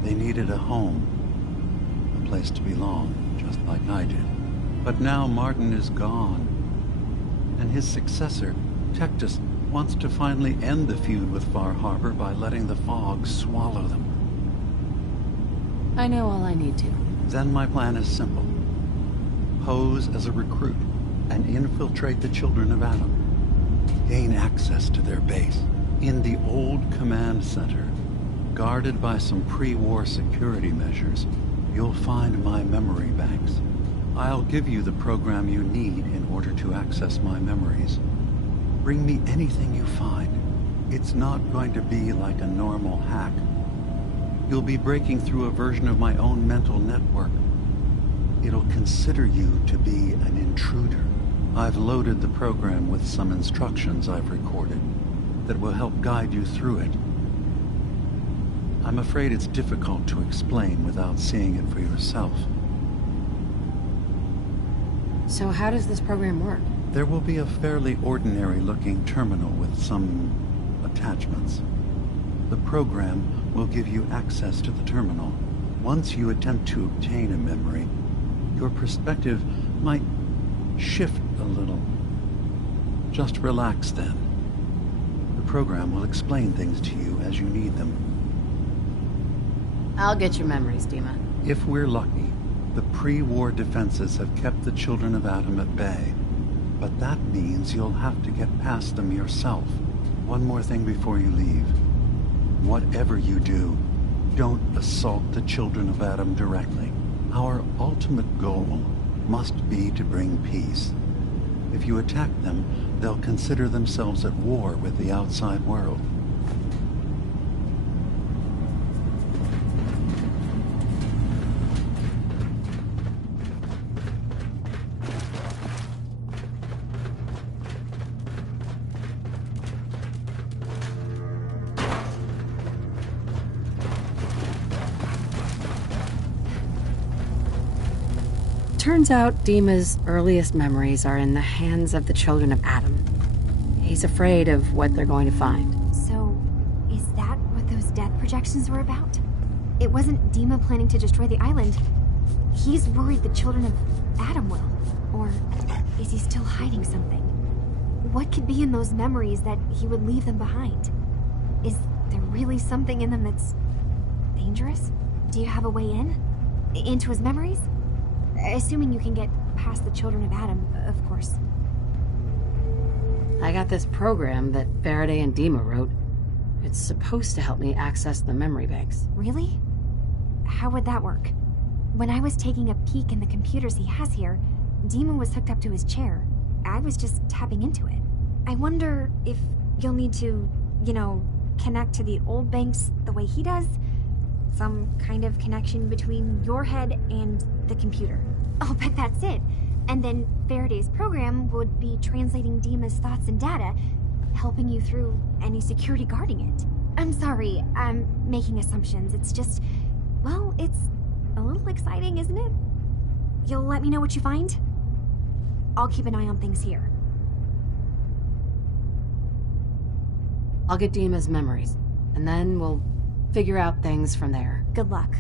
They needed a home, a place to belong, just like I did. But now Martin is gone, and his successor, Tectus, wants to finally end the feud with Far Harbor by letting the fog swallow them. I know all I need to. Then my plan is simple. Pose as a recruit and infiltrate the children of Adam. Gain access to their base in the old command center. Guarded by some pre-war security measures, you'll find my memory banks. I'll give you the program you need in order to access my memories. Bring me anything you find. It's not going to be like a normal hack. You'll be breaking through a version of my own mental network. It'll consider you to be an intruder. I've loaded the program with some instructions I've recorded that will help guide you through it. I'm afraid it's difficult to explain without seeing it for yourself. So how does this program work? There will be a fairly ordinary-looking terminal with some attachments. The program will give you access to the terminal. Once you attempt to obtain a memory, your perspective might shift a little. Just relax then. The program will explain things to you as you need them. I'll get your memories, Dima. If we're lucky, the pre-war defenses have kept the children of Adam at bay. But that means you'll have to get past them yourself. One more thing before you leave. Whatever you do, don't assault the children of Adam directly. Our ultimate goal must be to bring peace. If you attack them, they'll consider themselves at war with the outside world. Turns out Dima's earliest memories are in the hands of the children of Adam. He's afraid of what they're going to find. So, is that what those death projections were about? It wasn't Dima planning to destroy the island. He's worried the children of Adam will. Or is he still hiding something? What could be in those memories that he would leave them behind? Is there really something in them that's dangerous? Do you have a way in? Into his memories? Assuming you can get past the children of Adam, of course. I got this program that Faraday and Dima wrote. It's supposed to help me access the memory banks. Really? How would that work? When I was taking a peek in the computers he has here, Dima was hooked up to his chair. I was just tapping into it. I wonder if you'll need to, connect to the old banks the way he does? Some kind of connection between your head and the computer. I'll bet that's it. And then Faraday's program would be translating Dima's thoughts and data, helping you through any security guarding it. I'm sorry, I'm making assumptions. It's just, well, it's a little exciting, isn't it? You'll let me know what you find? I'll keep an eye on things here. I'll get Dima's memories, and then we'll figure out things from there. Good luck.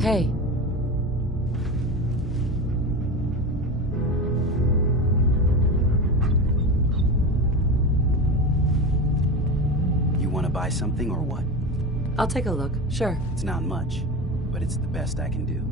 Hey. You want to buy something or what? I'll take a look, sure. It's not much, but it's the best I can do.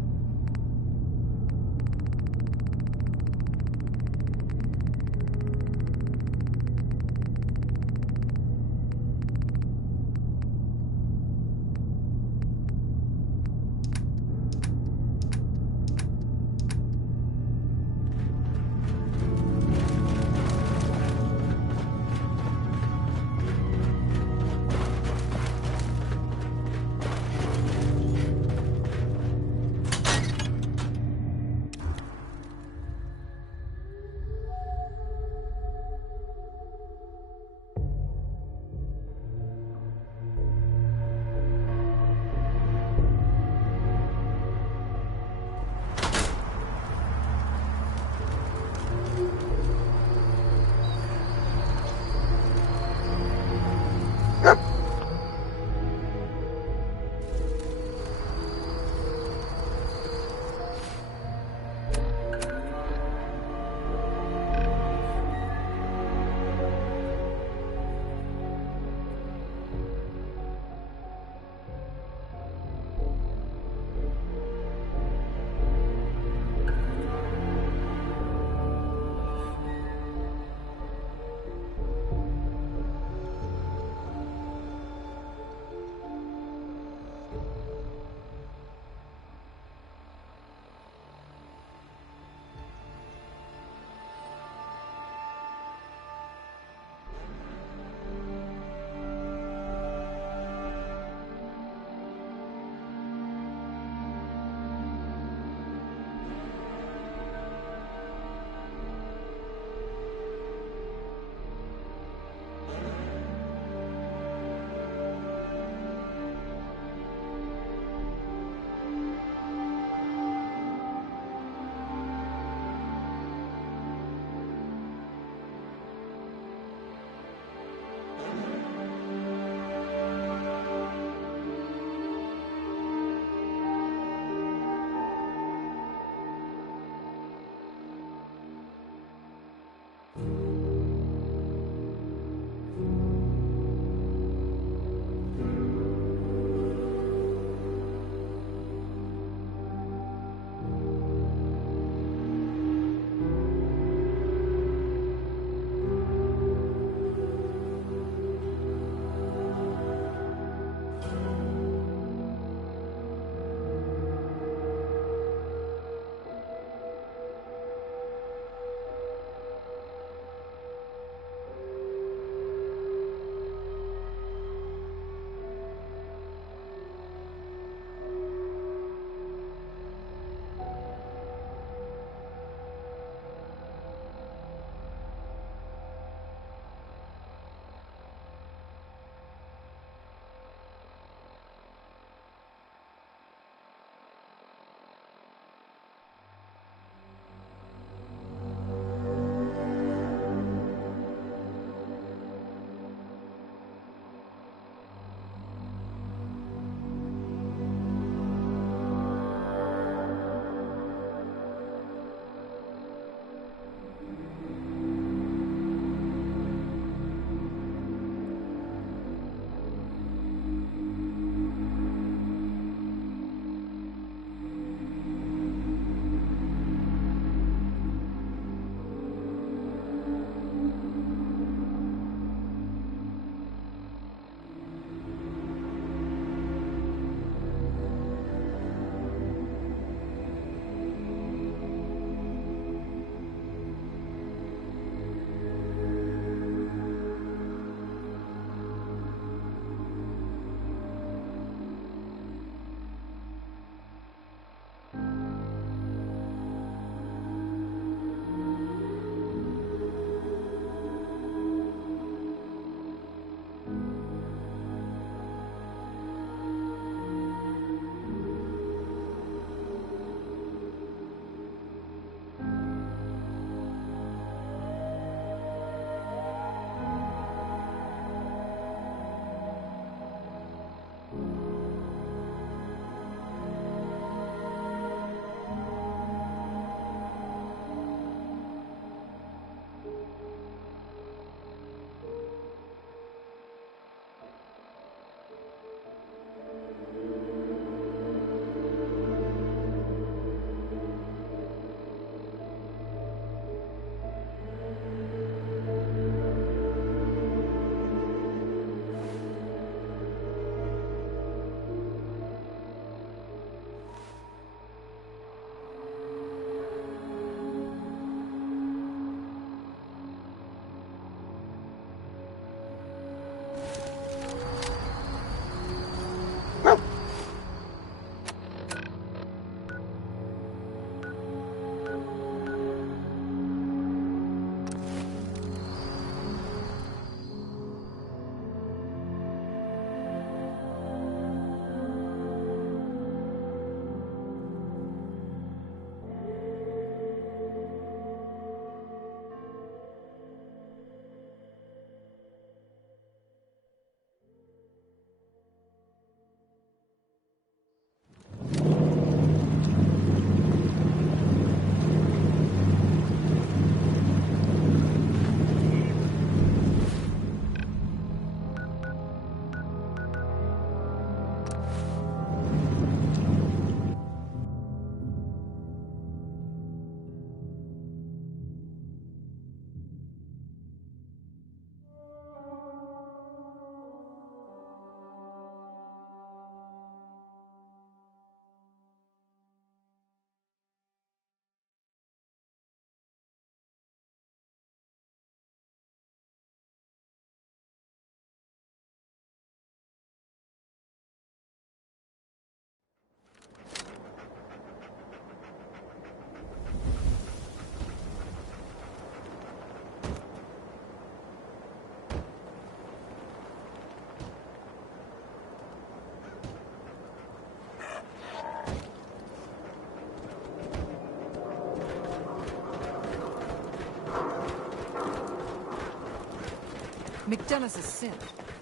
McDonough's a synth.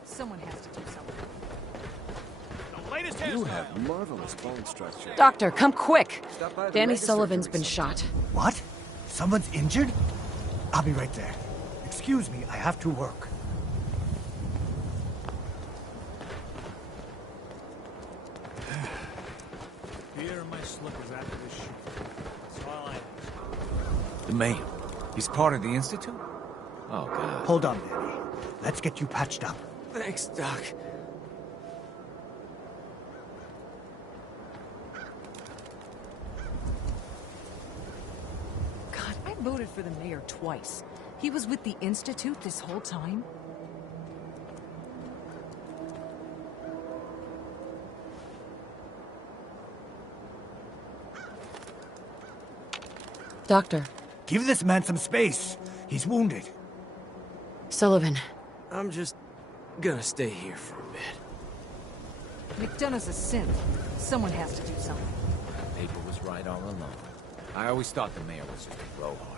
Someone has to do something. You have marvelous bone structure. Doctor, come quick! Danny Sullivan's been shot. What? Someone's injured? I'll be right there. Excuse me, I have to work. Here are my slippers after this shoot. That's all I ask. The mayor. He's part of the Institute? Oh, God. Hold on, Danny. Let's get you patched up. Thanks, Doc. God, I voted for the mayor twice. He was with the Institute this whole time? Doctor. Give this man some space. He's wounded. Sullivan. I'm just gonna stay here for a bit. McDonough's a synth. Someone has to do something. The paper was right all along. I always thought the mayor was just a blowhard.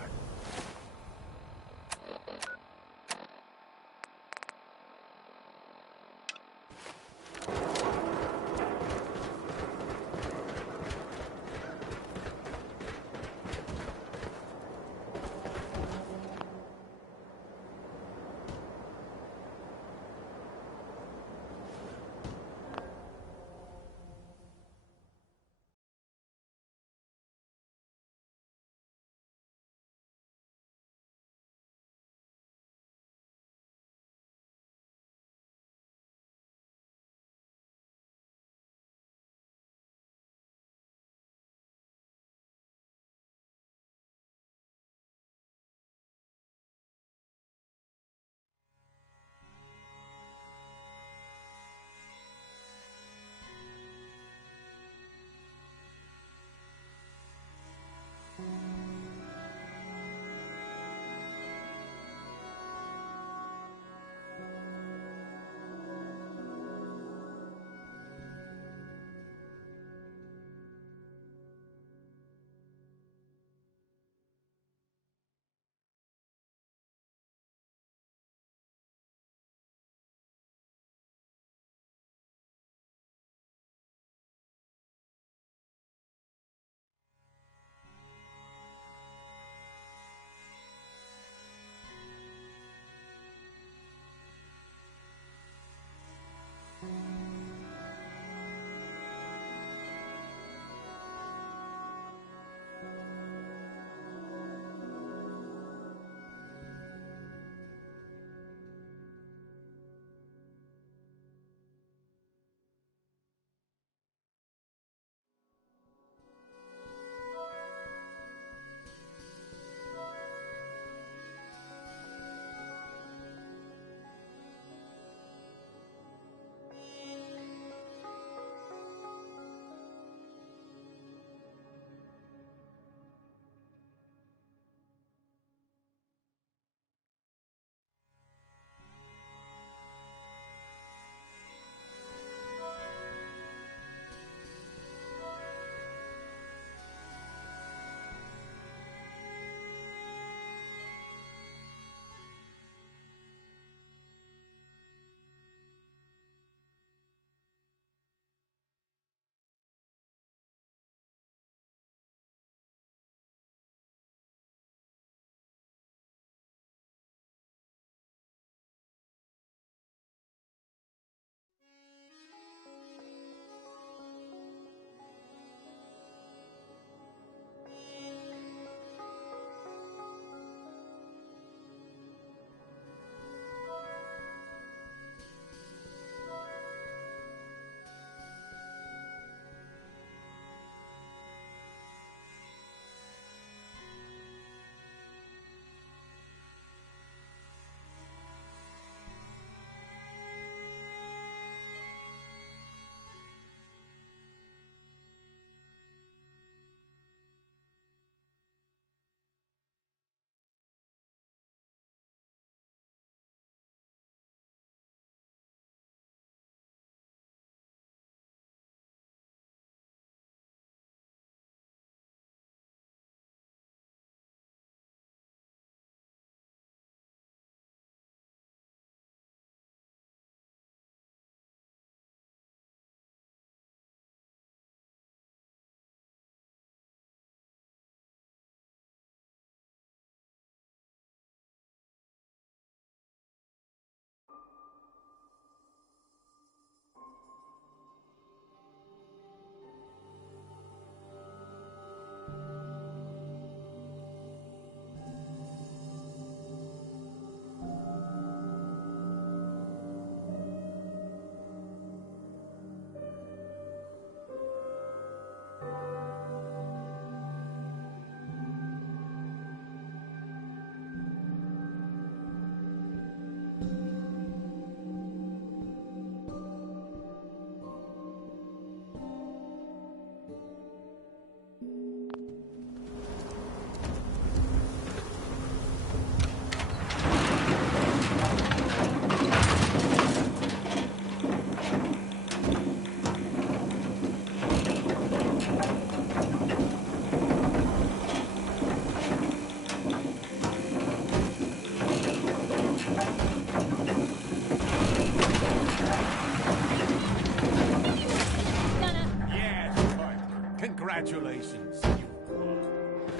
Congratulations, you.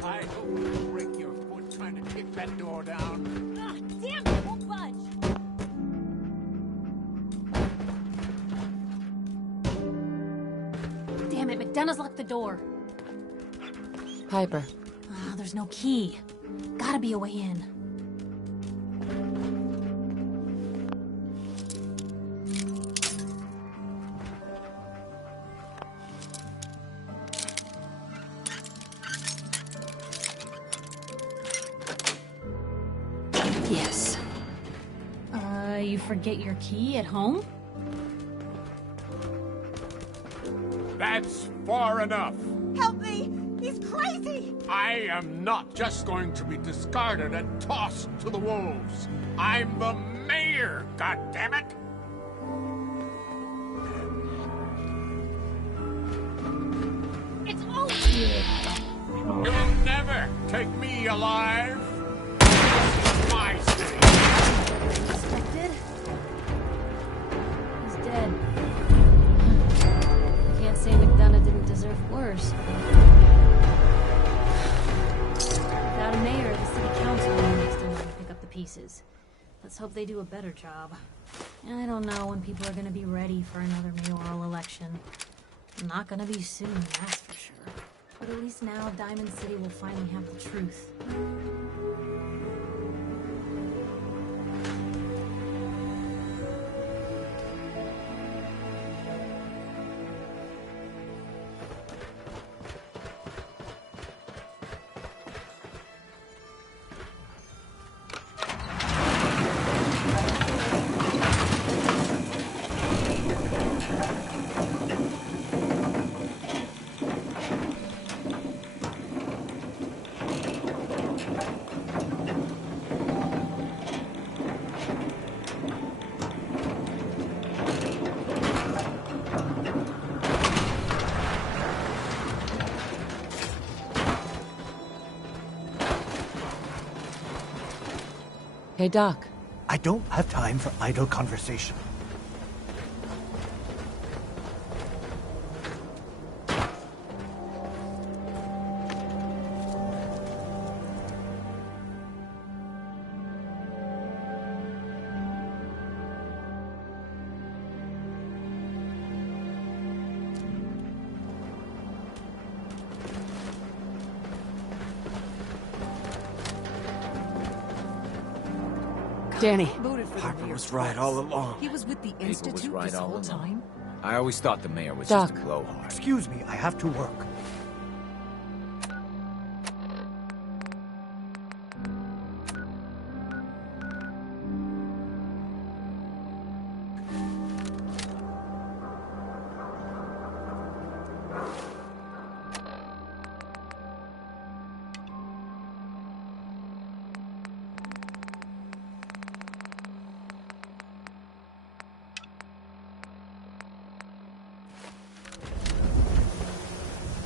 I hope you break your foot trying to kick that door down. Ugh, damn it, won't budge! Damn it, McDonough's locked the door. Piper. Ah, there's no key. Gotta be a way in. Yes. You forget your key at home? That's far enough. Help me! He's crazy! I am not just going to be discarded and tossed to the wolves. I'm the mayor, goddammit! It's over! You'll never take me alive! This is my city! Expected? He's dead. Can't say McDonough didn't deserve worse. Without a mayor, the city council will next time to pick up the pieces. Let's hope they do a better job. I don't know when people are gonna be ready for another mayoral election. Not gonna be soon, that's for sure. But at least now Diamond City will finally have the truth. Hey, Doc. I don't have time for idle conversation. Danny. Harper was right all along. He was with the Paper Institute was right this all whole along. time? I always thought the mayor was Doc. just a blowhard. Excuse me, I have to work.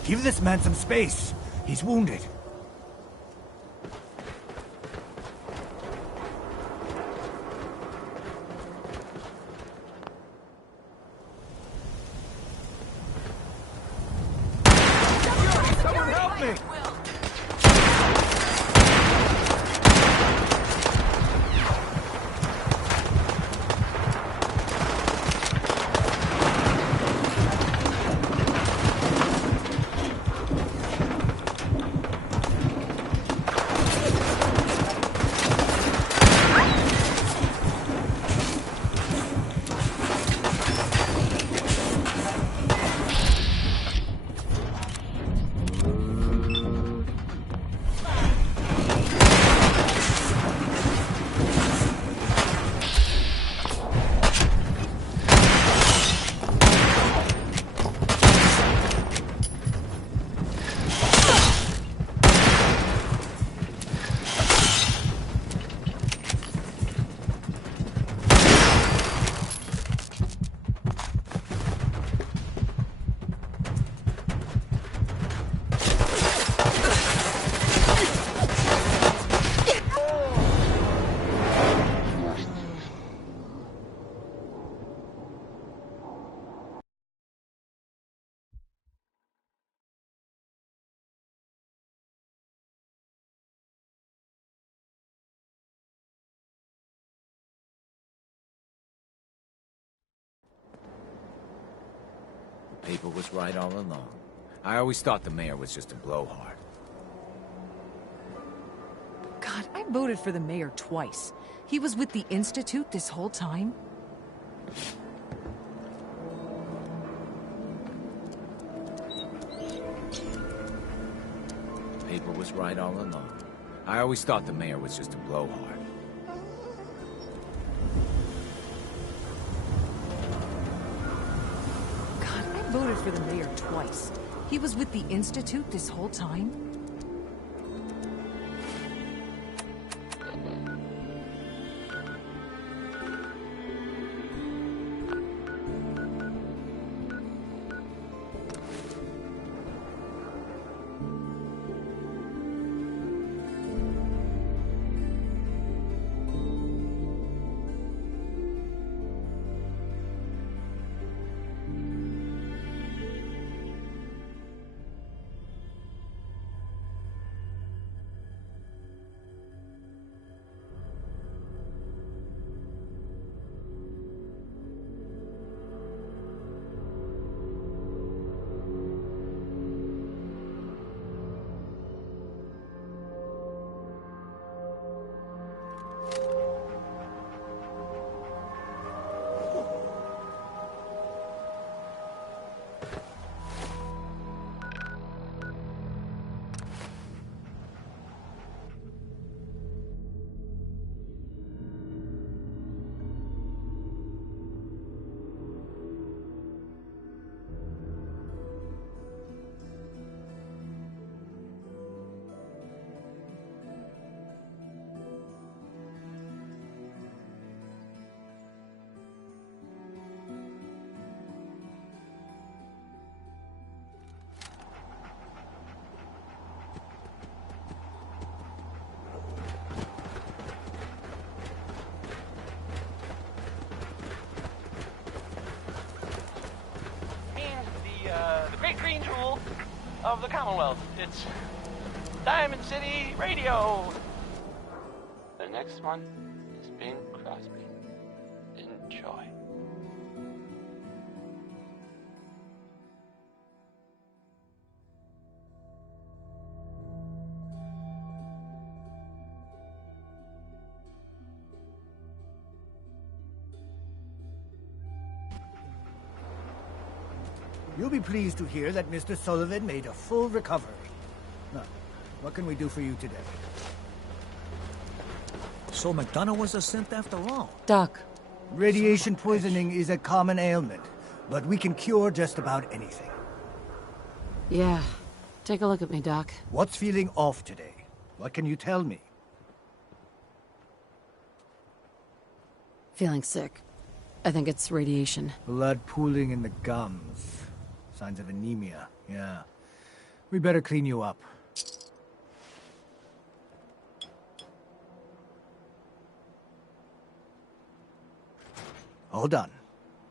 Give this man some space. He's wounded. Someone help me! Paper was right all along. I always thought the mayor was just a blowhard. God, I voted for the mayor twice. He was with the Institute this whole time? Paper was right all along. I always thought the mayor was just a blowhard. God, I voted for the mayor twice. He was with the Institute this whole time? The great green jewel of the Commonwealth. It's Diamond City Radio. The next one is Bing Crosby. Enjoy. You'll be pleased to hear that Mr. Sullivan made a full recovery. Now, what can we do for you today? So McDonough was a synth after all. Doc. Radiation poisoning is a common ailment, but we can cure just about anything. Yeah. Take a look at me, Doc. What's feeling off today? What can you tell me? Feeling sick. I think it's radiation. Blood pooling in the gums. Signs of anemia, yeah. We better clean you up. All done.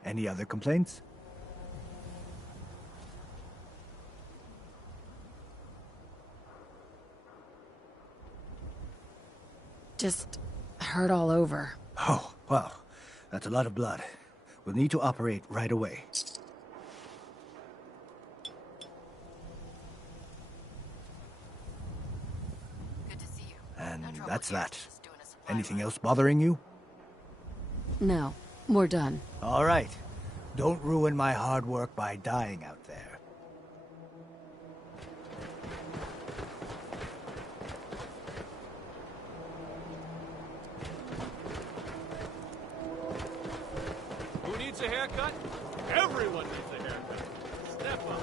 Any other complaints? Just hurt all over. Oh, well, that's a lot of blood. We'll need to operate right away. And that's that. Anything else bothering you? No, we're done. All right. Don't ruin my hard work by dying out there. Who needs a haircut? Everyone needs a haircut. Step up.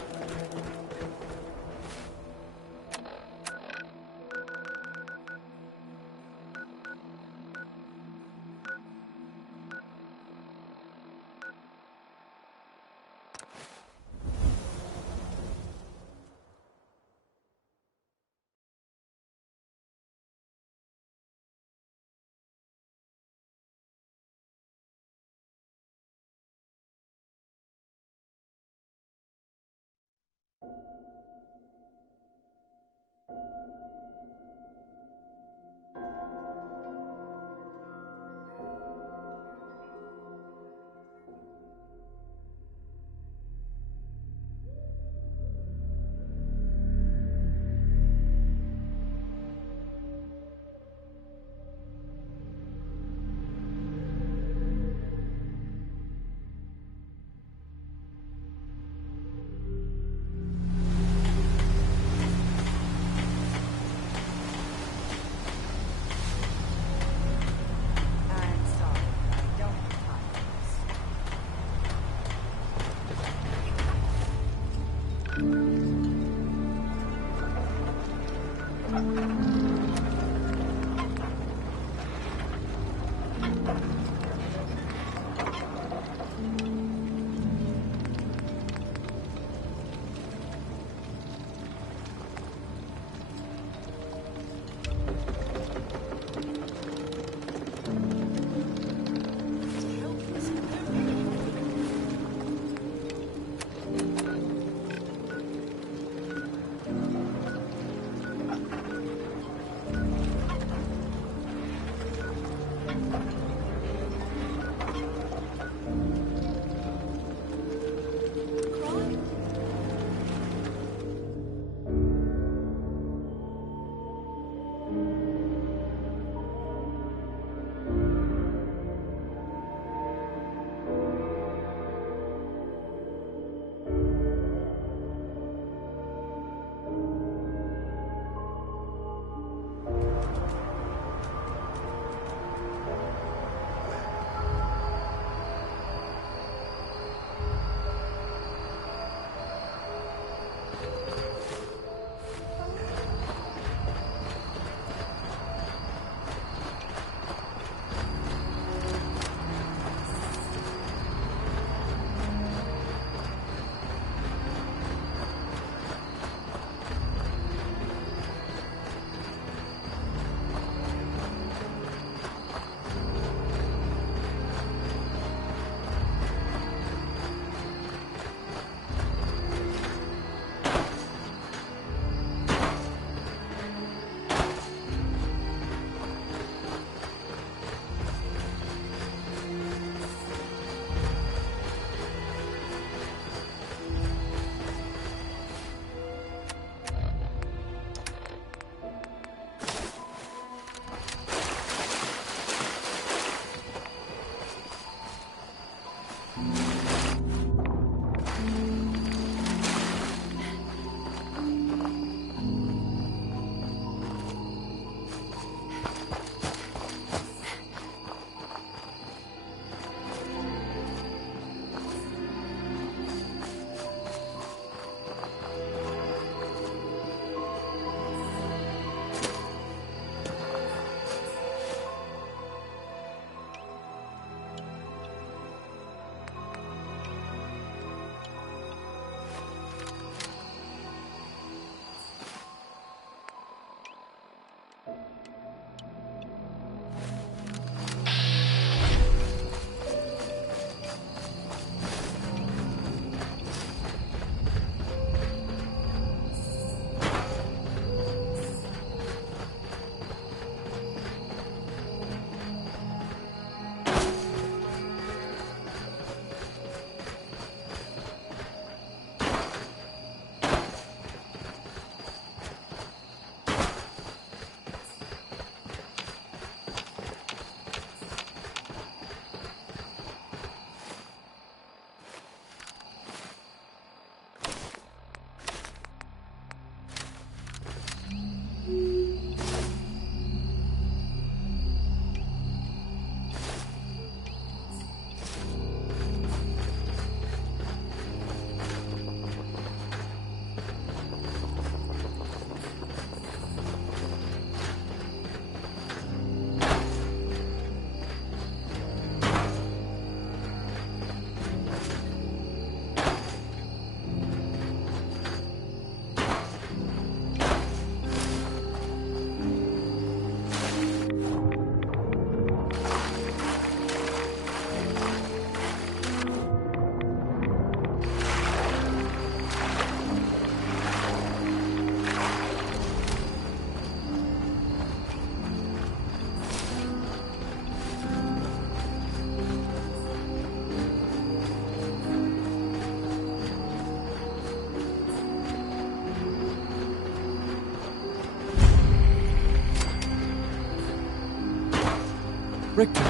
Richter,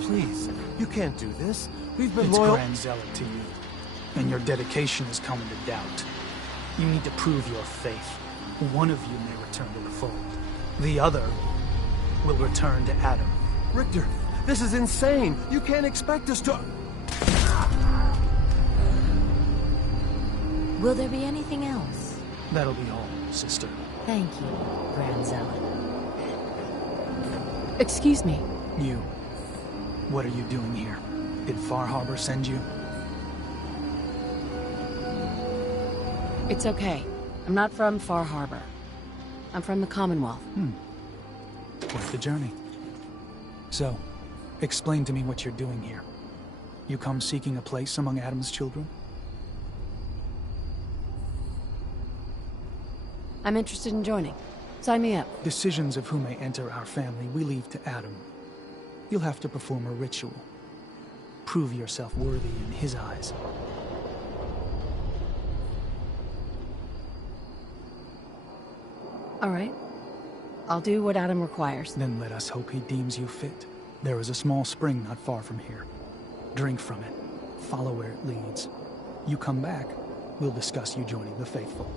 please, you can't do this. We've been It's loyal— Grand Zealot to you, and your dedication is coming to doubt. You need to prove your faith. One of you may return to the fold. The other will return to Adam. Richter, this is insane. You can't expect us to— Will there be anything else? That'll be all, sister. Thank you, Grand Zealot. Excuse me. You. What are you doing here? Did Far Harbor send you? It's okay. I'm not from Far Harbor. I'm from the Commonwealth. Quite the journey. So, explain to me what you're doing here. You come seeking a place among Adam's children? I'm interested in joining. Sign me up. Decisions of who may enter our family we leave to Adam. You'll have to perform a ritual. Prove yourself worthy in his eyes. All right. I'll do what Adam requires. Then let us hope he deems you fit. There is a small spring not far from here. Drink from it. Follow where it leads. You come back, we'll discuss you joining the faithful.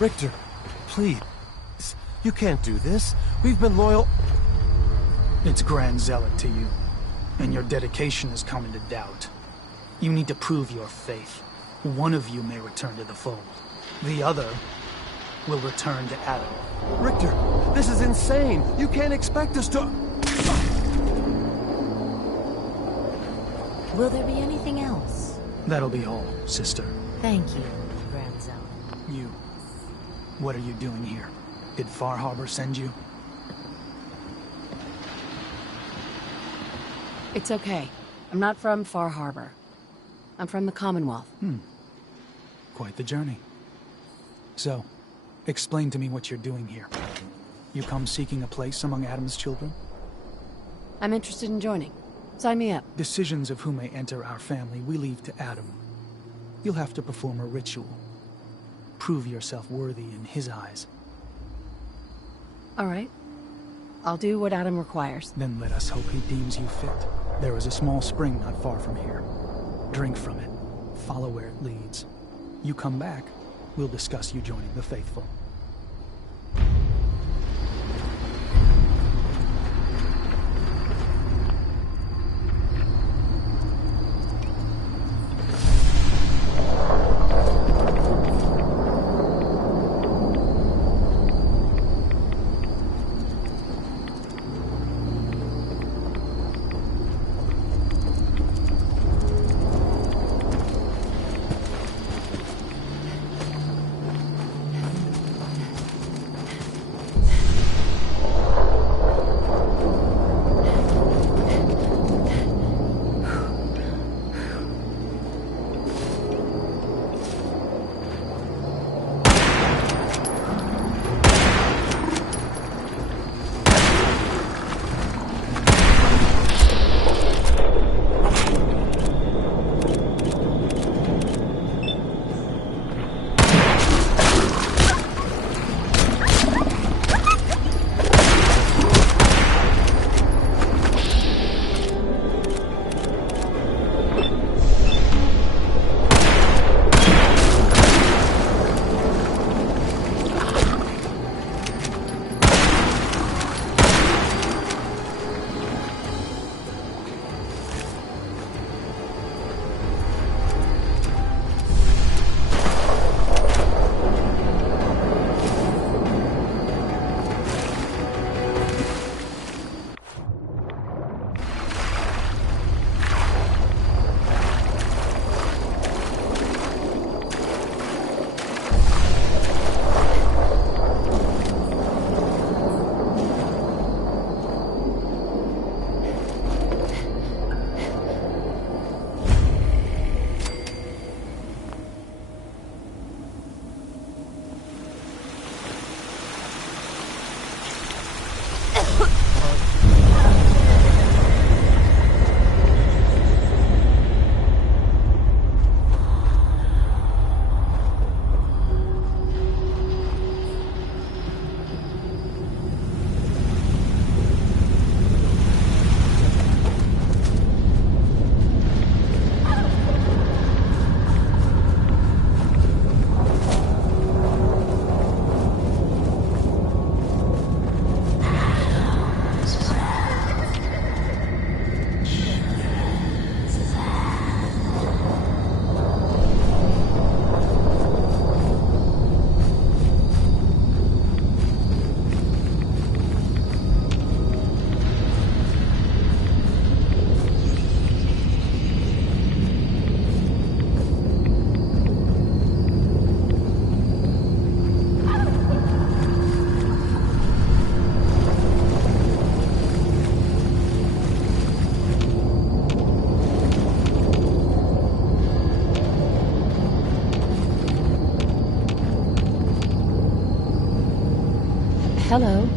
Richter, please. You can't do this. We've been loyal... It's Grand Zealot to you, and your dedication has come into doubt. You need to prove your faith. One of you may return to the fold. The other will return to Adam. Richter, this is insane. You can't expect us to... Will there be anything else? That'll be all, sister. Thank you, Grand Zealot. You. What are you doing here? Did Far Harbor send you? It's okay. I'm not from Far Harbor. I'm from the Commonwealth. Quite the journey. So, explain to me what you're doing here. You come seeking a place among Adam's children? I'm interested in joining. Sign me up. Decisions of who may enter our family we leave to Adam. You'll have to perform a ritual. Prove yourself worthy in his eyes. All right. I'll do what Adam requires. Then let us hope he deems you fit. There is a small spring not far from here. Drink from it. Follow where it leads. You come back, we'll discuss you joining the faithful. Hello.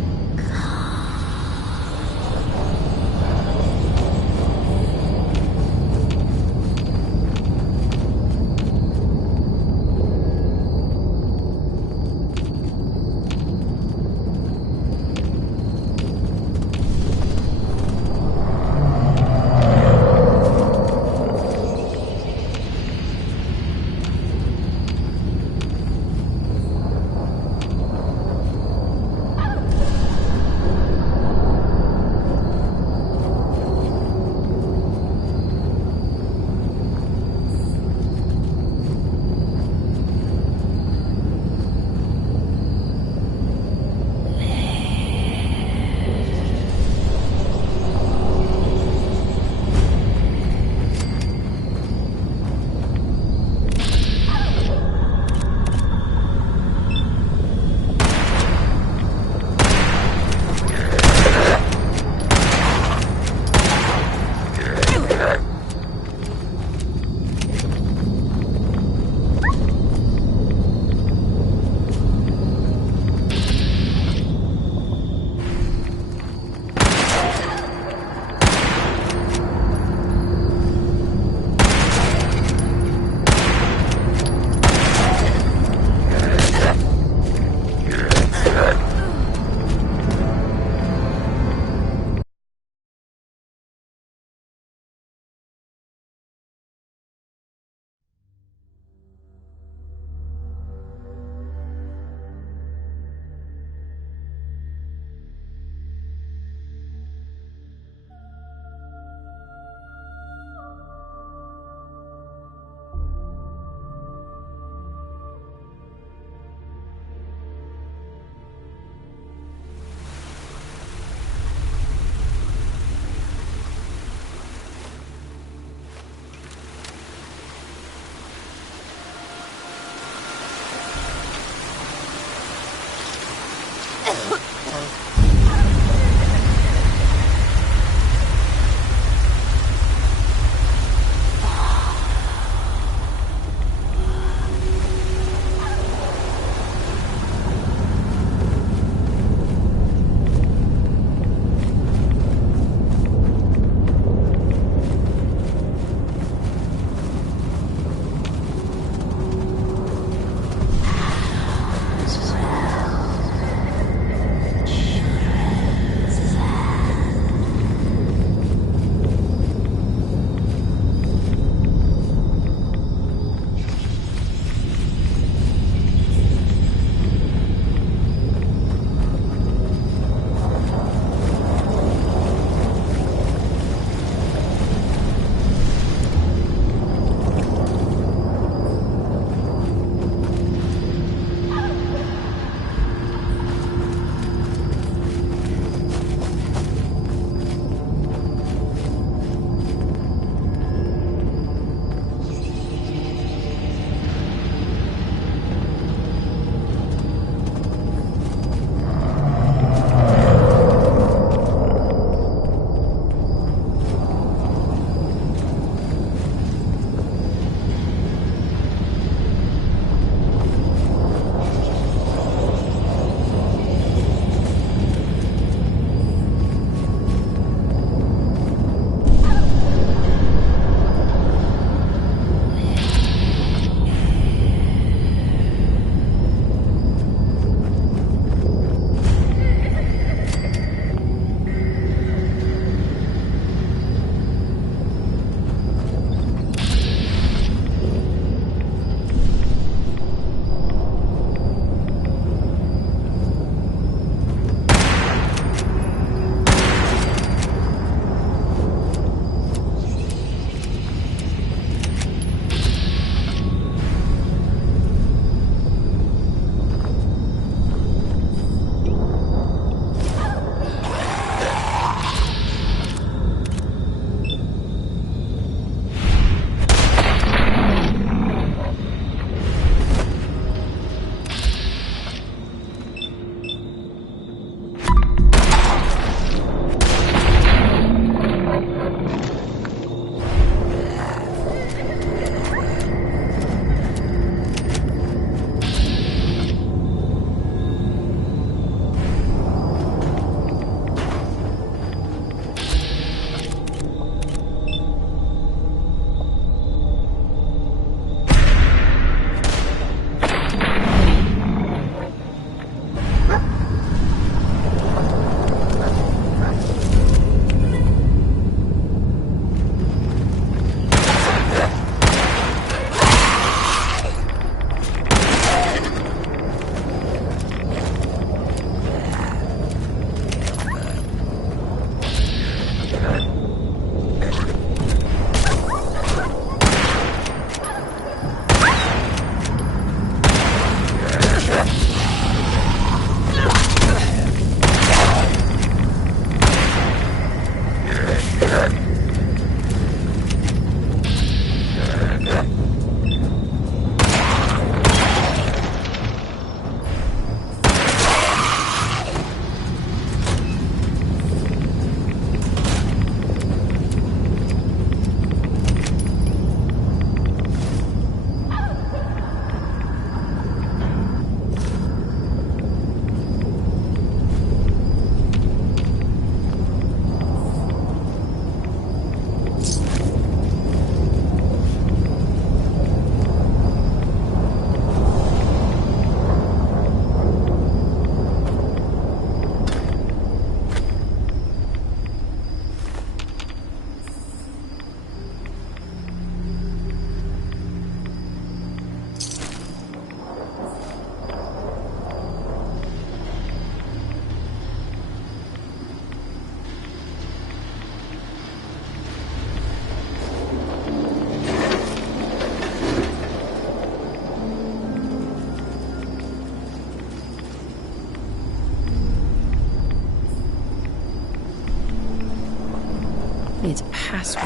Its password.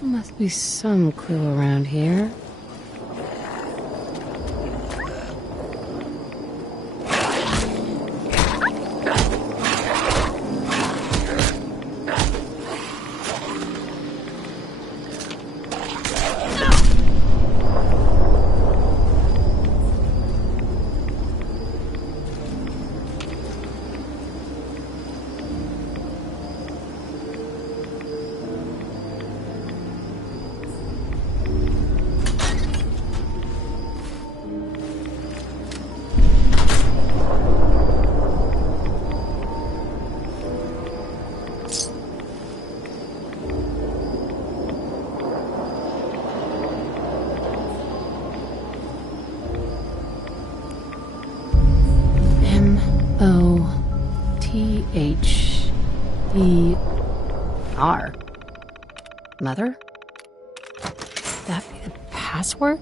Must be some clue around here. M-O-T-H-E-R. Mother? That be the password?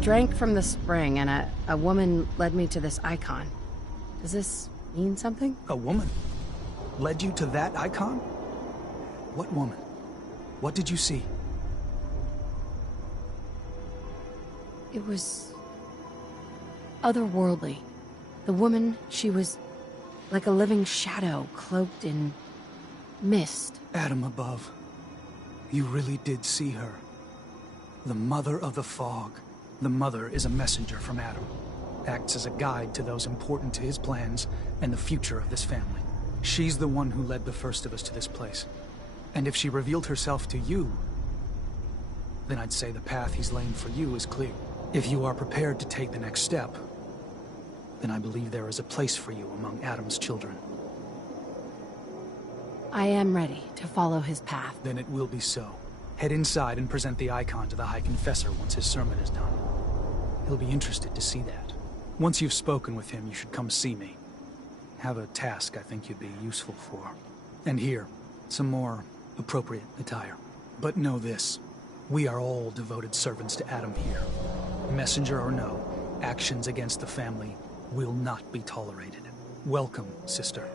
Drank from the spring, and a woman led me to this icon. Does this mean something? A woman? Led you to that icon? What woman? What did you see? It was otherworldly. The woman, she was like a living shadow cloaked in mist. Adam above. You really did see her. The Mother of the Fog. The Mother is a messenger from Adam. Acts as a guide to those important to his plans and the future of this family. She's the one who led the first of us to this place. And if she revealed herself to you, then I'd say the path he's laying for you is clear. If you are prepared to take the next step, then I believe there is a place for you among Adam's children. I am ready to follow his path. Then it will be so. Head inside and present the icon to the High Confessor once his sermon is done. He'll be interested to see that. Once you've spoken with him, you should come see me. Have a task I think you'd be useful for. And here, some more appropriate attire. But know this, we are all devoted servants to Adam here. Messenger or no, actions against the family will not be tolerated. Welcome, sister.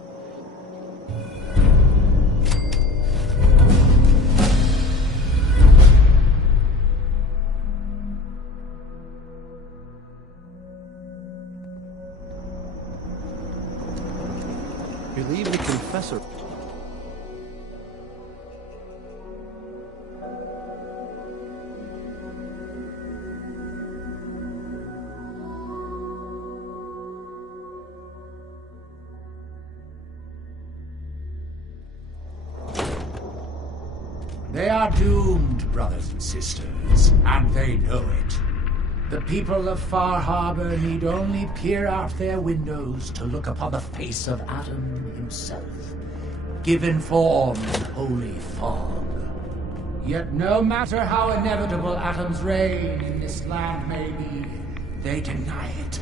Believe the confessor. They are doomed, brothers and sisters, and they know it. The people of Far Harbor need only peer out their windows to look upon the face of Adam himself, given form in holy fog. Yet no matter how inevitable Adam's reign in this land may be, they deny it.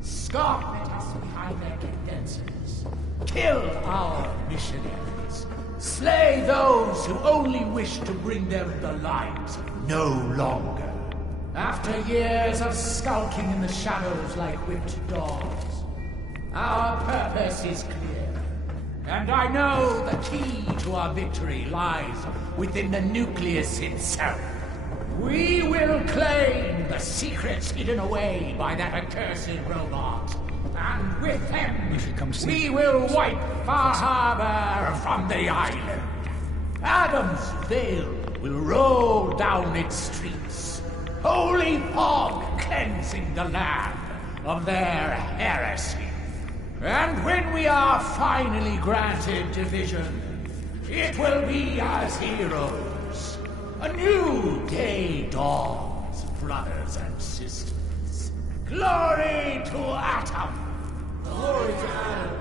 Scoff at us behind their condensers. Kill our missionaries. Slay those who only wish to bring them the light no longer. After years of skulking in the shadows like whipped dogs, our purpose is clear. And I know the key to our victory lies within the nucleus itself. We will claim the secrets hidden away by that accursed robot. And with them, we will wipe Far Harbor from the island. Adam's veil will roll down its streets. Holy fog cleansing the land of their heresy. And when we are finally granted division, it will be as heroes. A new day dawns, brothers and sisters. Glory to Atom! Glory to Atom!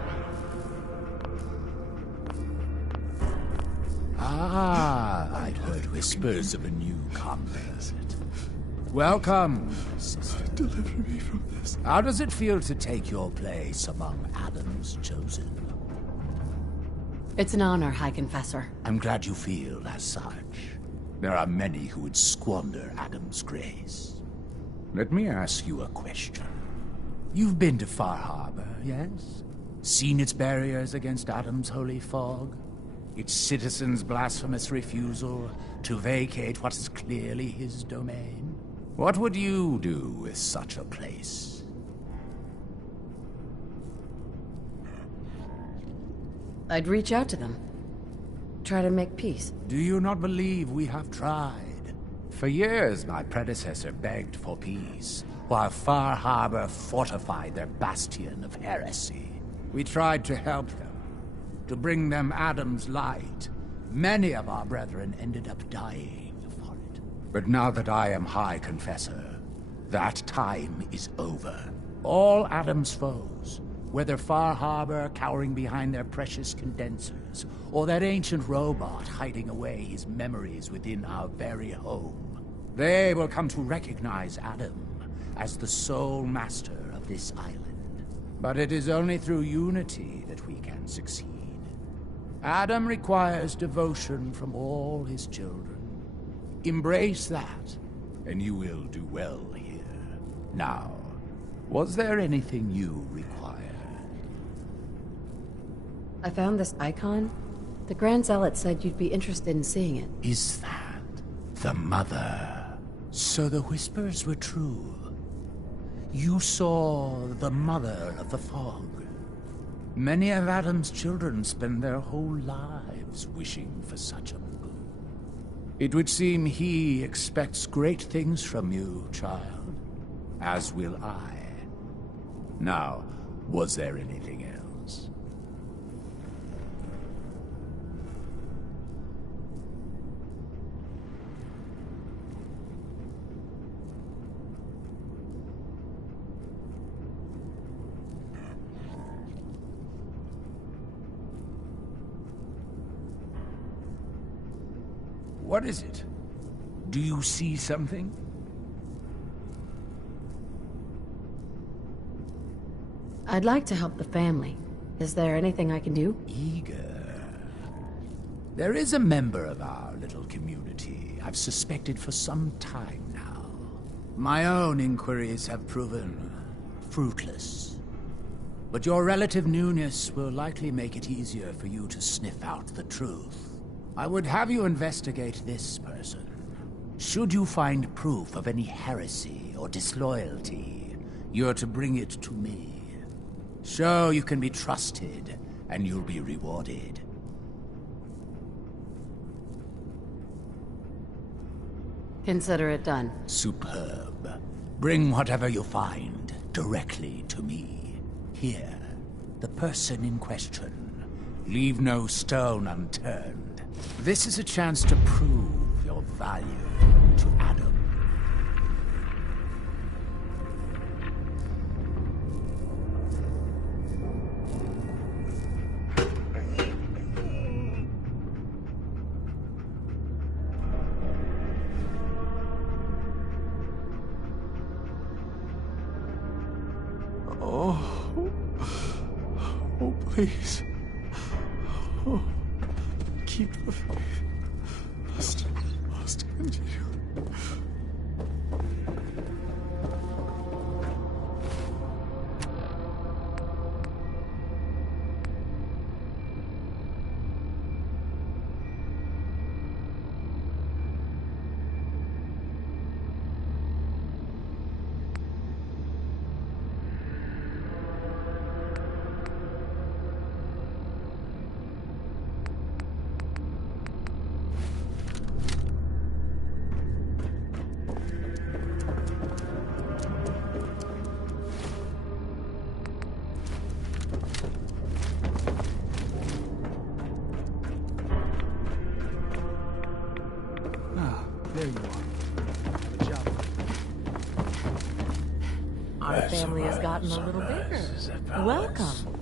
Ah, I'd heard whispers of a new convert. Welcome, sister. Deliver me from this. How does it feel to take your place among Adam's chosen? It's an honor, High Confessor. I'm glad you feel as such. There are many who would squander Adam's grace. Let me ask you a question. You've been to Far Harbor, yes? Seen its barriers against Adam's holy fog? Its citizens' blasphemous refusal to vacate what is clearly his domain? What would you do with such a place? I'd reach out to them. Try to make peace. Do you not believe we have tried? For years, my predecessor begged for peace, while Far Harbor fortified their bastion of heresy. We tried to help them, to bring them Adam's light. Many of our brethren ended up dying for it. But now that I am High Confessor, that time is over. All Adam's foes, whether Far Harbor cowering behind their precious condensers, or that ancient robot hiding away his memories within our very home, they will come to recognize Adam as the sole master of this island. But it is only through unity that we can succeed. Adam requires devotion from all his children. Embrace that, and you will do well here. Now, was there anything you required? I found this icon. The Grand Zealot said you'd be interested in seeing it. Is that the Mother? So the whispers were true. You saw the Mother of the Fog. Many of Adam's children spend their whole lives wishing for such a boon. It would seem he expects great things from you, child. As will I. Now, was there anything else? What is it? Do you see something? I'd like to help the family. Is there anything I can do? Eager. There is a member of our little community I've suspected for some time now. My own inquiries have proven fruitless. But your relative newness will likely make it easier for you to sniff out the truth. I would have you investigate this person. Should you find proof of any heresy or disloyalty, you're to bring it to me. Show you can be trusted, and you'll be rewarded. Consider it done. Superb. Bring whatever you find directly to me. Here, the person in question. Leave no stone unturned. This is a chance to prove your value to Adam. Oh, please. Oh, keep the faith. Must continue. family has gotten a little bigger. Welcome.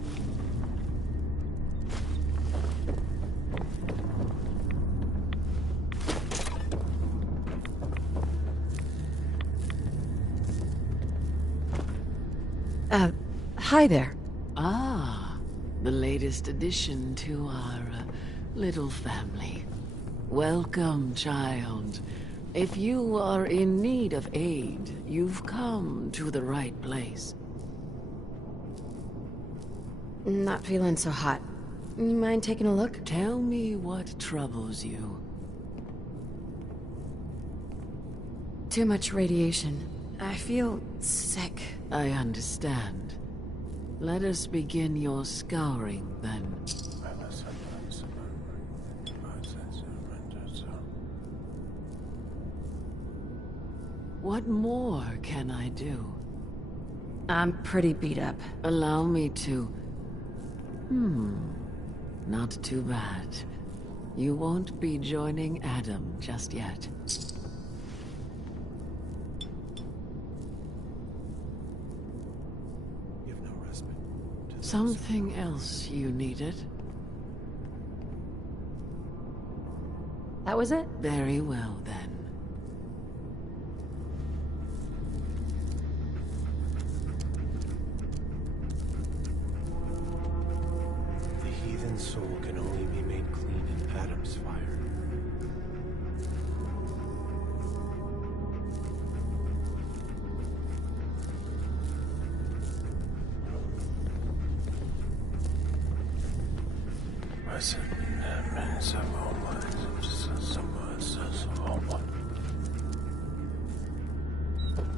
Hi there. Ah, the latest addition to our little family. Welcome, child. If you are in need of aid, you've come to the right place. Not feeling so hot. You mind taking a look? Tell me what troubles you. Too much radiation. I feel sick. I understand. Let us begin your scouring, then. What more can I do? I'm pretty beat up. Allow me to... Not too bad. You won't be joining Adam just yet. Something else you needed? That was it? Very well, then. The heathen soul can only be made clean in Adam's fire.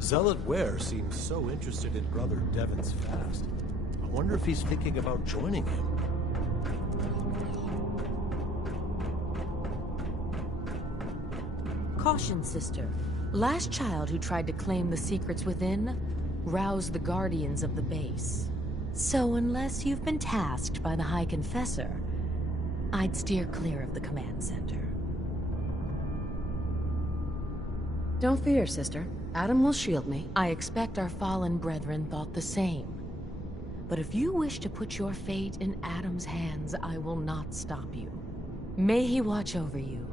Zealot Ware seems so interested in Brother Devon's fast. I wonder if he's thinking about joining him. Caution, sister. Last child who tried to claim the secrets within roused the guardians of the base. So unless you've been tasked by the High Confessor, I'd steer clear of the command center. Don't fear, sister. Adam will shield me. I expect our fallen brethren thought the same. But if you wish to put your fate in Adam's hands, I will not stop you. May he watch over you.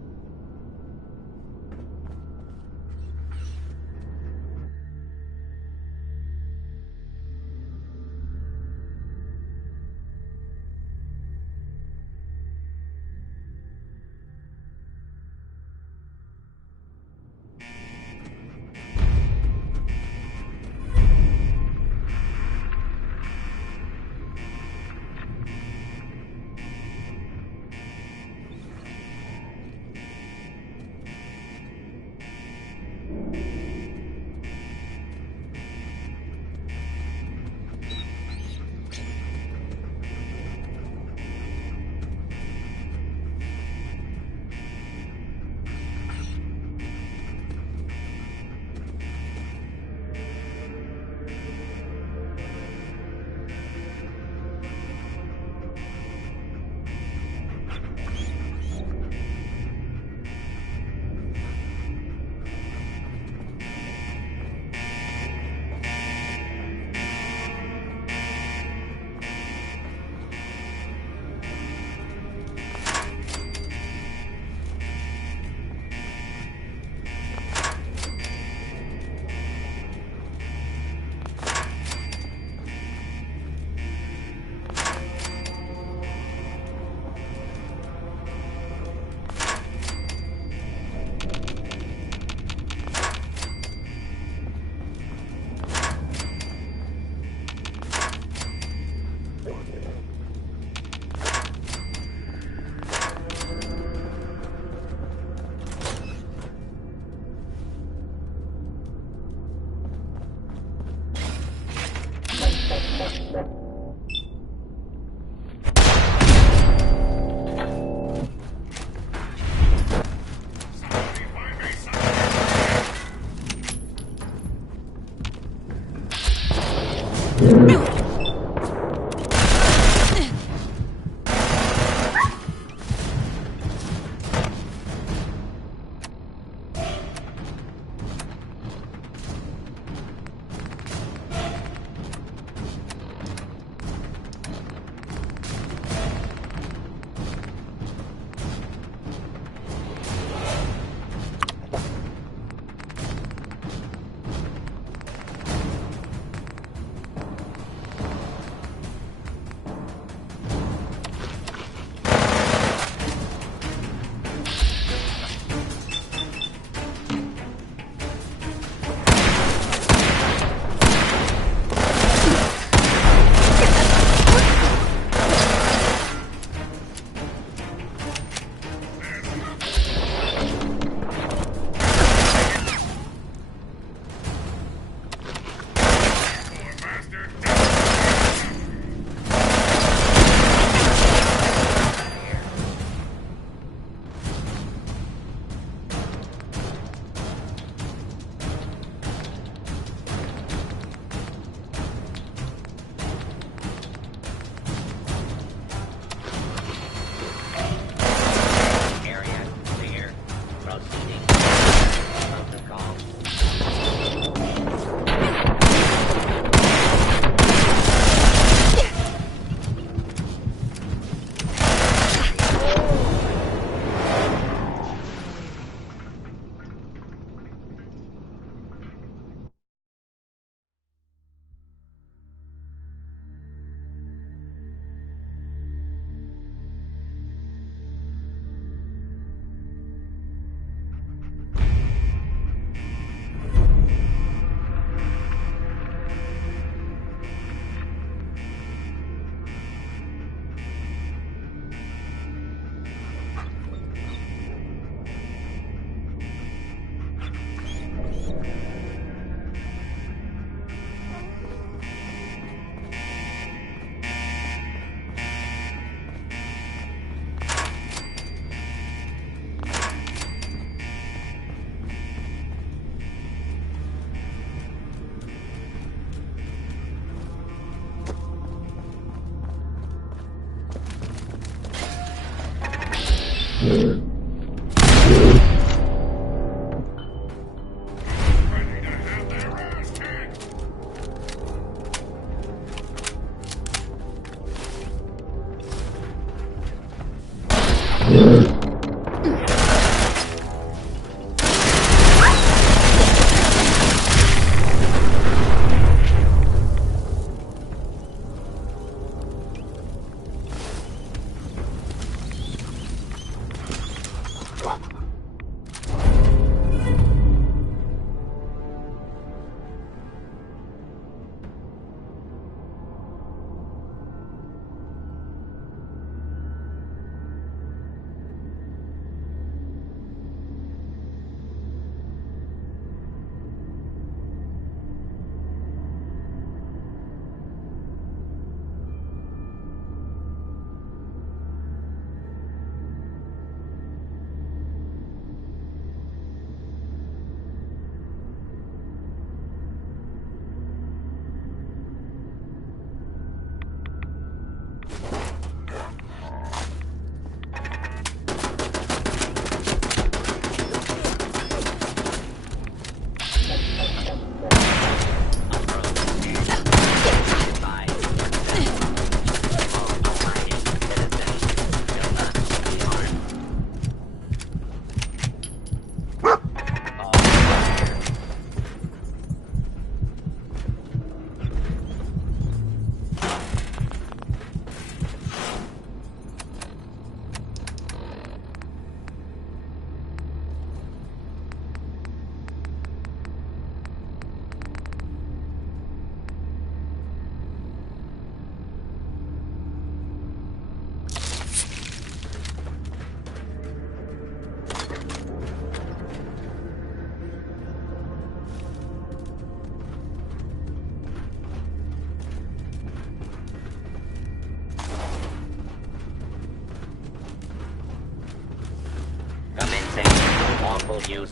Lawful use.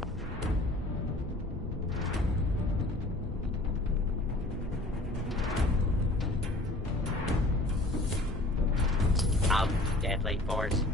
Out. Deadly force.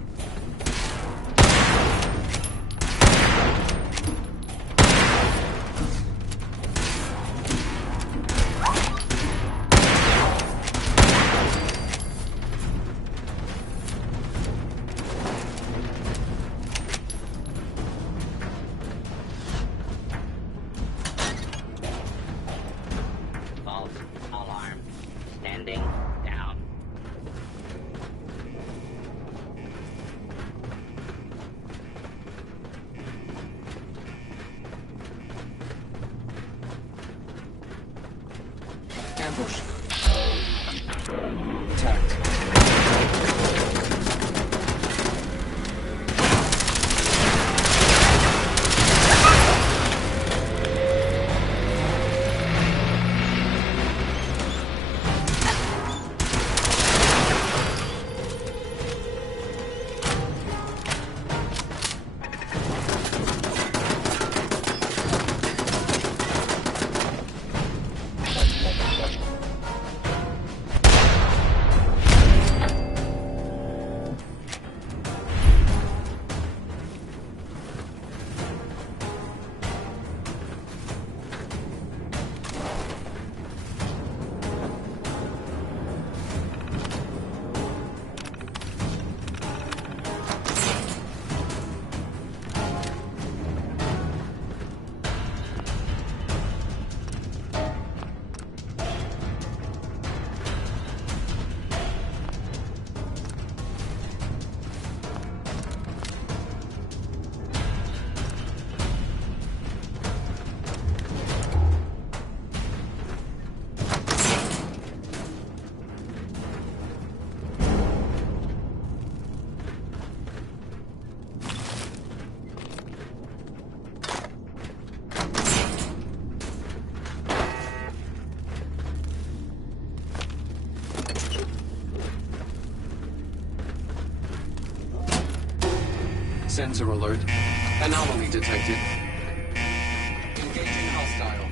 False alarm. Standing down. Ambush. Attacked. Sensor alert. Anomaly detected. Engaging hostile.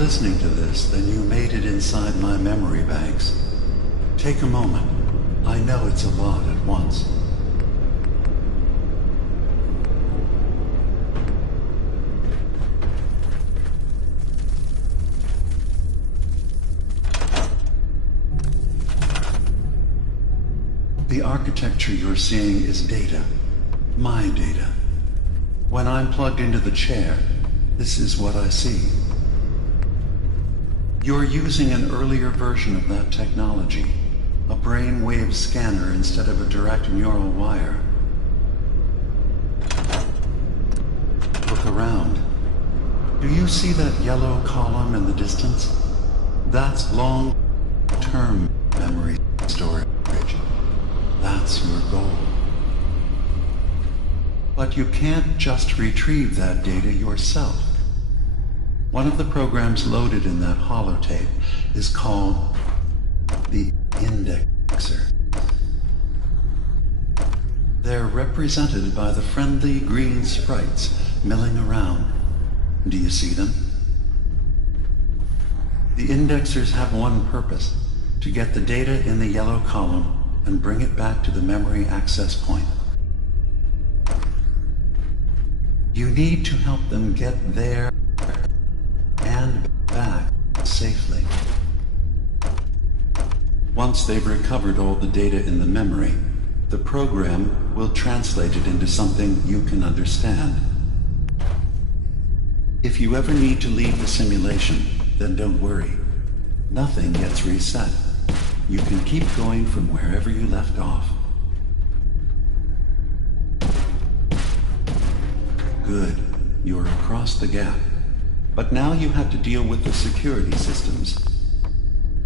listening to this, then you made it inside my memory banks. Take a moment. I know it's a lot at once. The architecture you're seeing is data. My data. When I'm plugged into the chair, this is what I see. You're using an earlier version of that technology, a brainwave scanner instead of a direct neural wire. Look around. Do you see that yellow column in the distance? That's long-term memory storage. That's your goal. But you can't just retrieve that data yourself. One of the programs loaded in that holotape is called the indexer. They're represented by the friendly green sprites milling around. Do you see them? The indexers have one purpose: to get the data in the yellow column and bring it back to the memory access point. You need to help them get there and back safely. Once they've recovered all the data in the memory, the program will translate it into something you can understand. If you ever need to leave the simulation, then don't worry. Nothing gets reset. You can keep going from wherever you left off. Good. You're across the gap. But now you have to deal with the security systems.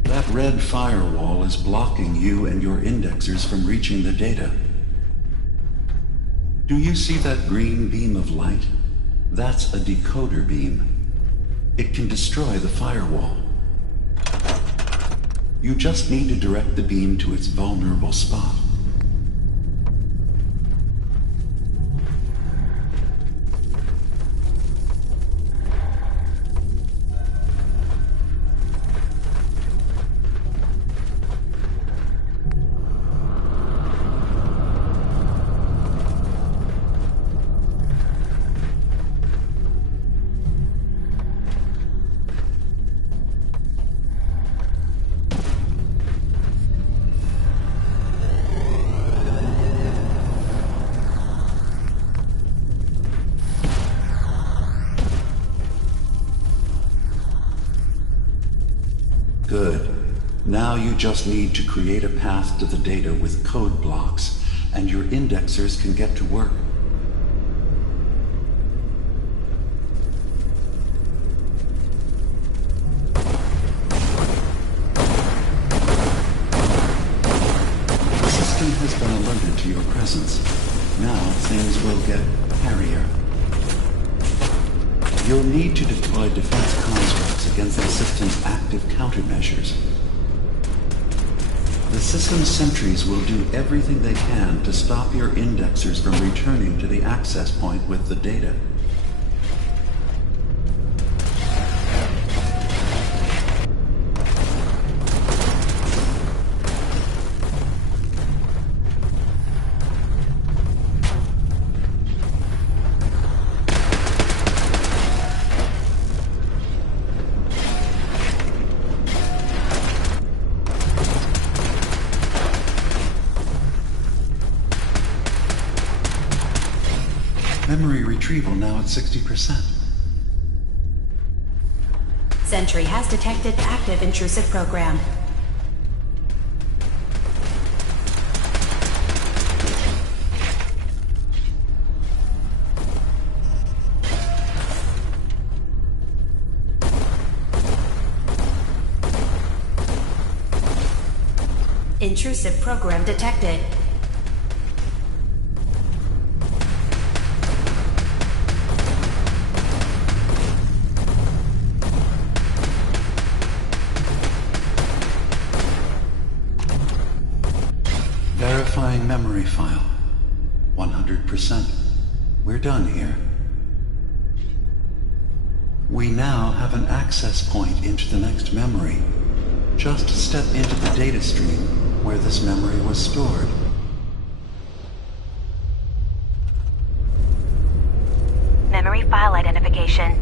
That red firewall is blocking you and your indexers from reaching the data. Do you see that green beam of light? That's a decoder beam. It can destroy the firewall. You just need to direct the beam to its vulnerable spot. Good. Now you just need to create a path to the data with code blocks, and your indexers can get to work. The system has been alerted to your presence. Now things will get hairier. You'll need to deploy defense constructs against the system's active countermeasures. The system's sentries will do everything they can to stop your indexers from returning to the access point with the data. Memory retrieval now at 60%. Sentry has detected active intrusive program. Intrusive program detected. Verifying memory file. 100%. We're done here. We now have an access point into the next memory. Just step into the data stream where this memory was stored. Memory file identification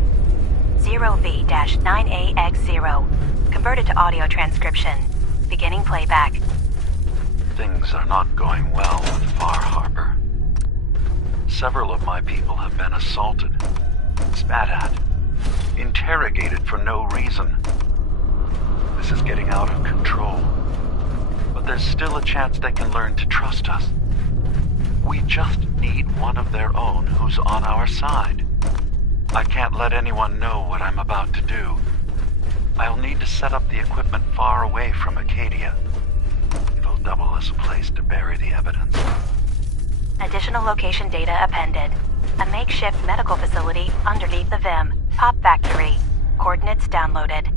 0V-9AX0. Converted to audio transcription. Beginning playback. Things are not going well with Far Harbor. Several of my people have been assaulted, spat at, interrogated for no reason. This is getting out of control. But there's still a chance they can learn to trust us. We just need one of their own who's on our side. I can't let anyone know what I'm about to do. I'll need to set up the equipment far away from Acadia. It'll double as a place to bury the evidence. Additional location data appended. A makeshift medical facility underneath the VIM. Pop factory. Coordinates downloaded.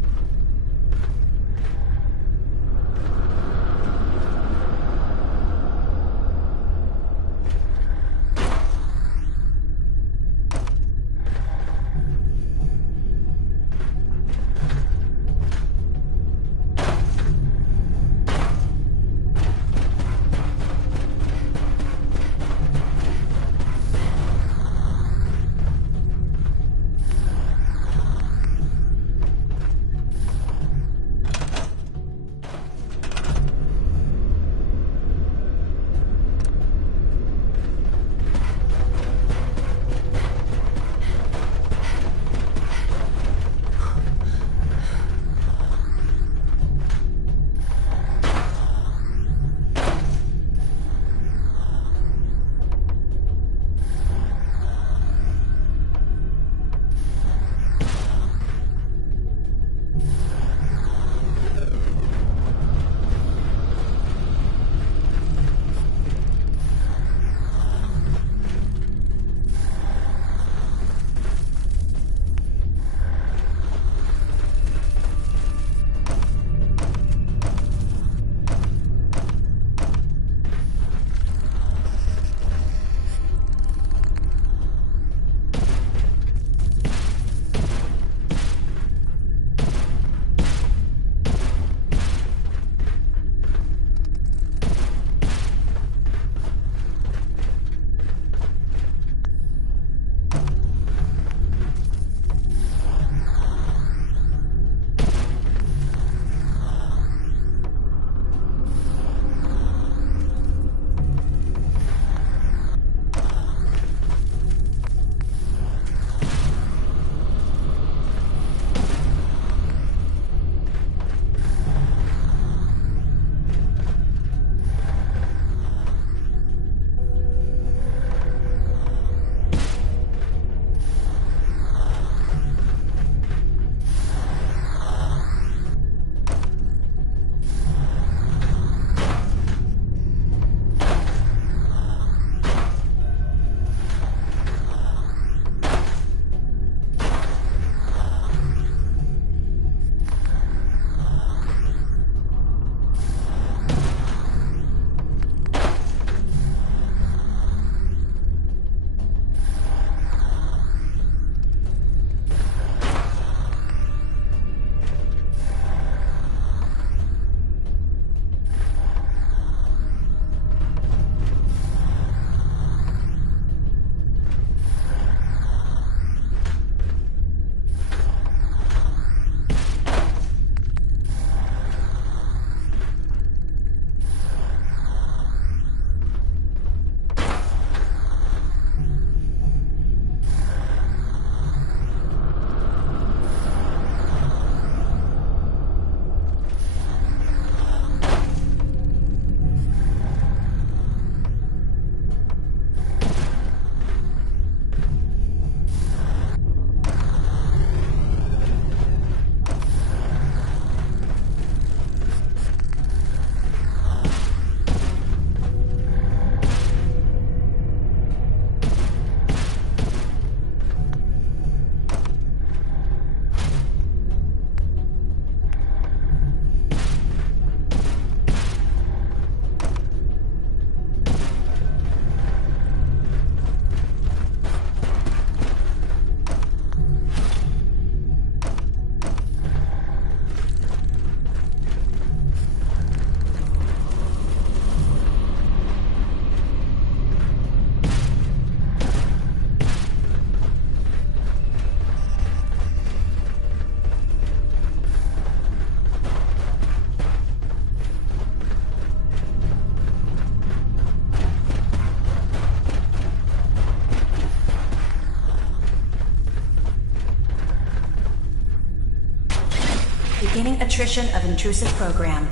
Beginning attrition of intrusive program.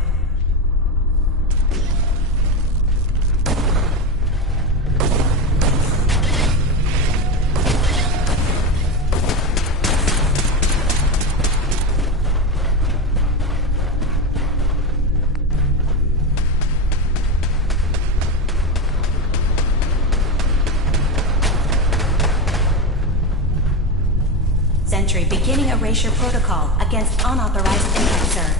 Sentry beginning erasure protocol against unauthorized indexer.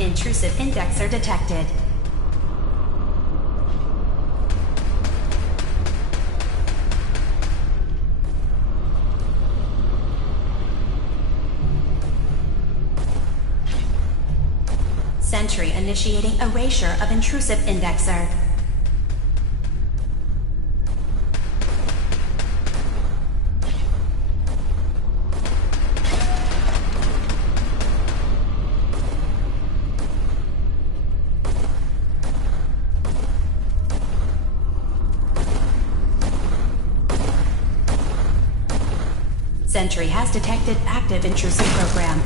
Intrusive indexer detected. Sentry initiating erasure of intrusive indexer. Sentry has detected active intrusive program.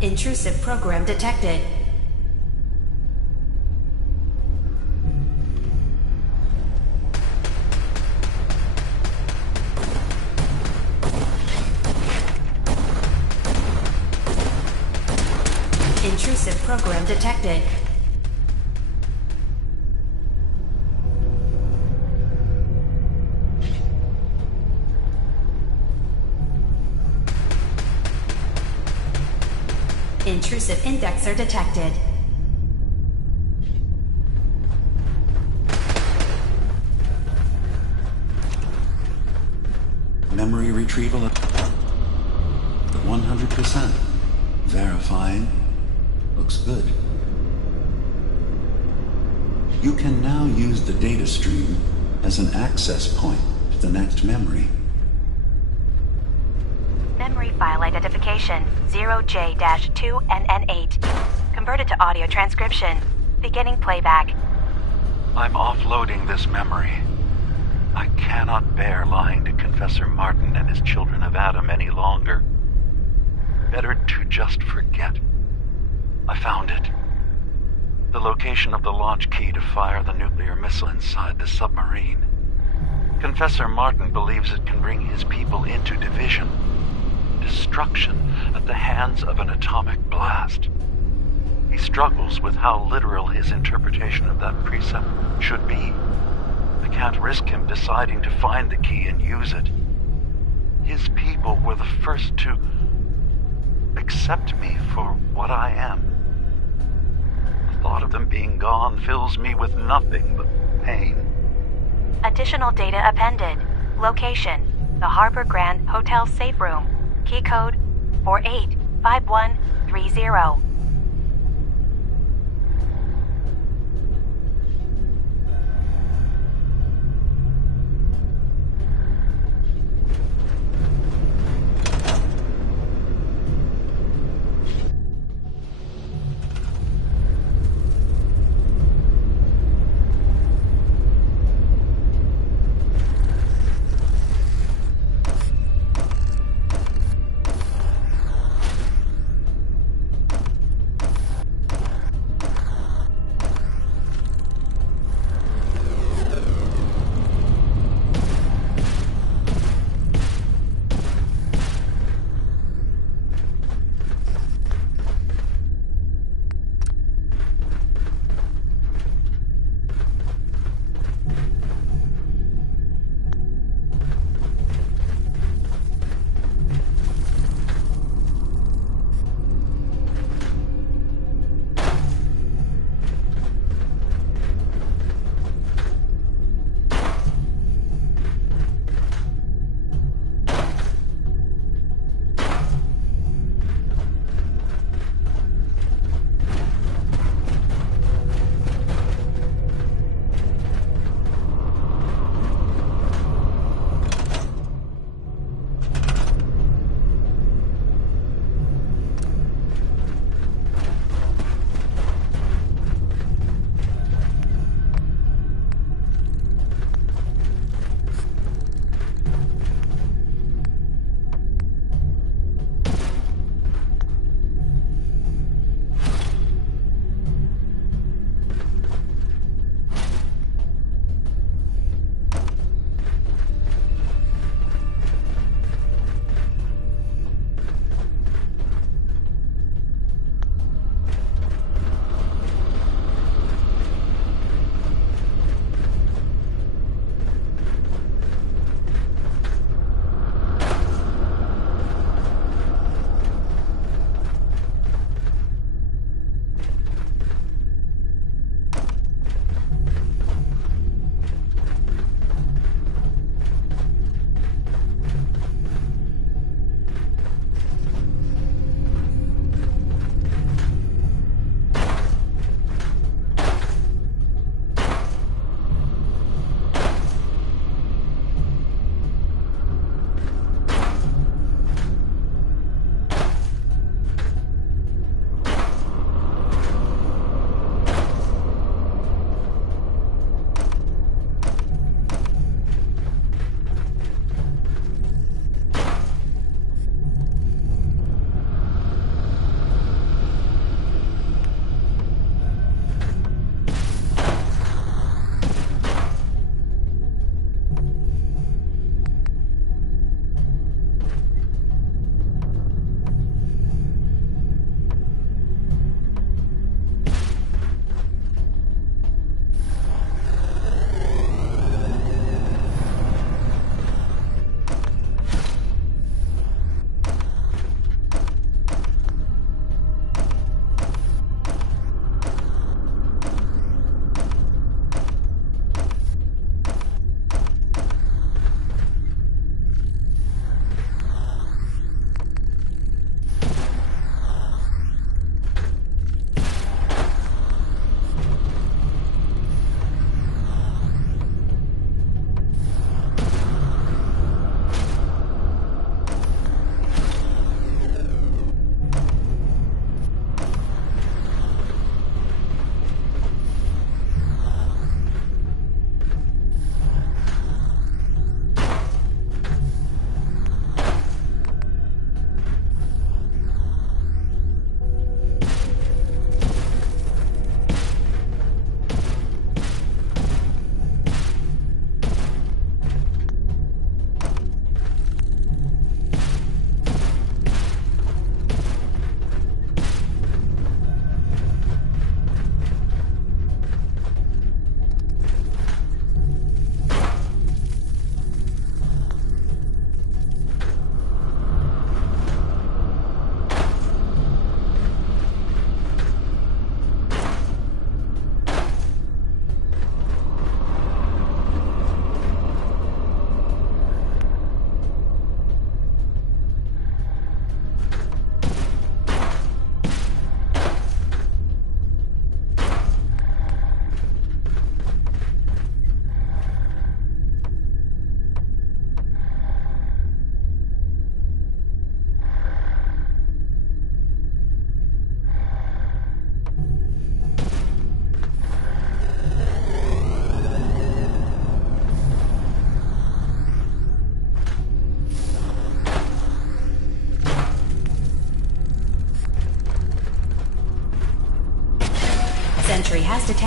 Intrusive program detected. Intrusive program detected. Intrusive indexer detected. Memory retrieval at 100%. Verifying. Looks good. You can now use the data stream as an access point to the next memory. Memory file identification 0J-2NN8. Converted to audio transcription. Beginning playback. I'm offloading this memory. I cannot bear lying to Confessor Martin and his children of Adam any longer. Better to just forget. I found it. The location of the launch key to fire the nuclear missile inside the submarine. Confessor Martin believes it can bring his people into division. Destruction at the hands of an atomic blast. He struggles with how literal his interpretation of that precept should be. I can't risk him deciding to find the key and use it. His people were the first to accept me for what I am. The thought of them being gone fills me with nothing but pain. Additional data appended. Location: the Harbor Grand Hotel safe room. Key code 485130.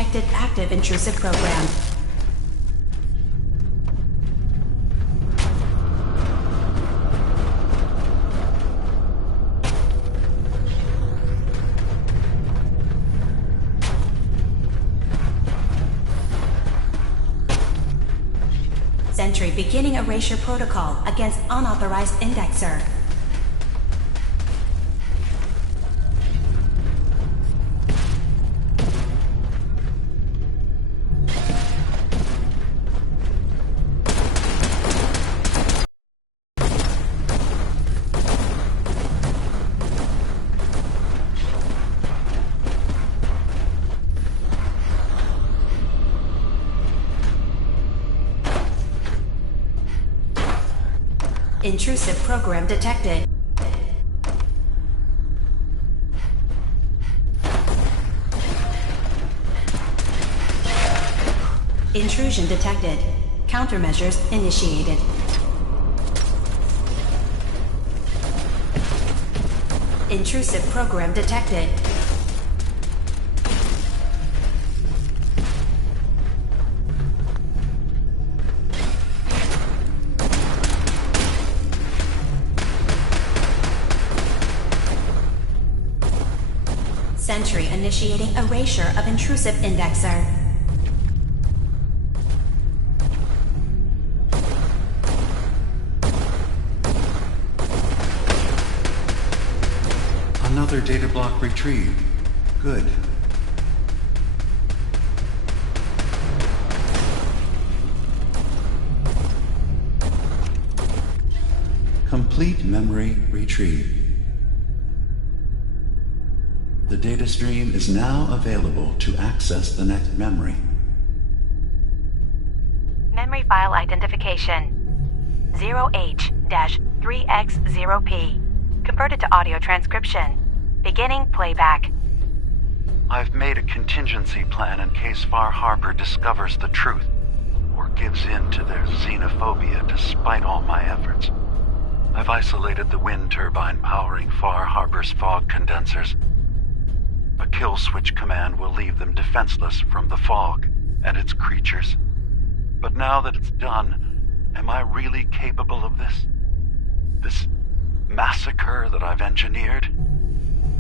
detected active intrusive program. Sentry beginning erasure protocol against unauthorized indexer. Intrusive program detected. Intrusion detected. Countermeasures initiated. Intrusive program detected. Sentry initiating erasure of intrusive indexer. Another data block retrieved. Good. Complete memory retrieved. The data stream is now available to access the next memory. Memory file identification 0H-3X0P. Converted to audio transcription. Beginning playback. I've made a contingency plan in case Far Harbor discovers the truth or gives in to their xenophobia despite all my efforts. I've isolated the wind turbine powering Far Harbor's fog condensers. A kill switch command will leave them defenseless from the fog and its creatures. But now that it's done, am I really capable of this? This massacre that I've engineered?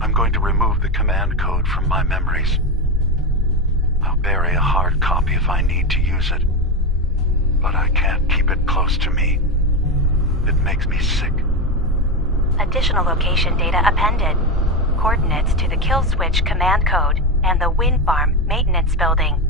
I'm going to remove the command code from my memories. I'll bury a hard copy if I need to use it. But I can't keep it close to me. It makes me sick. Additional location data appended. Coordinates to the kill switch command code and the wind farm maintenance building.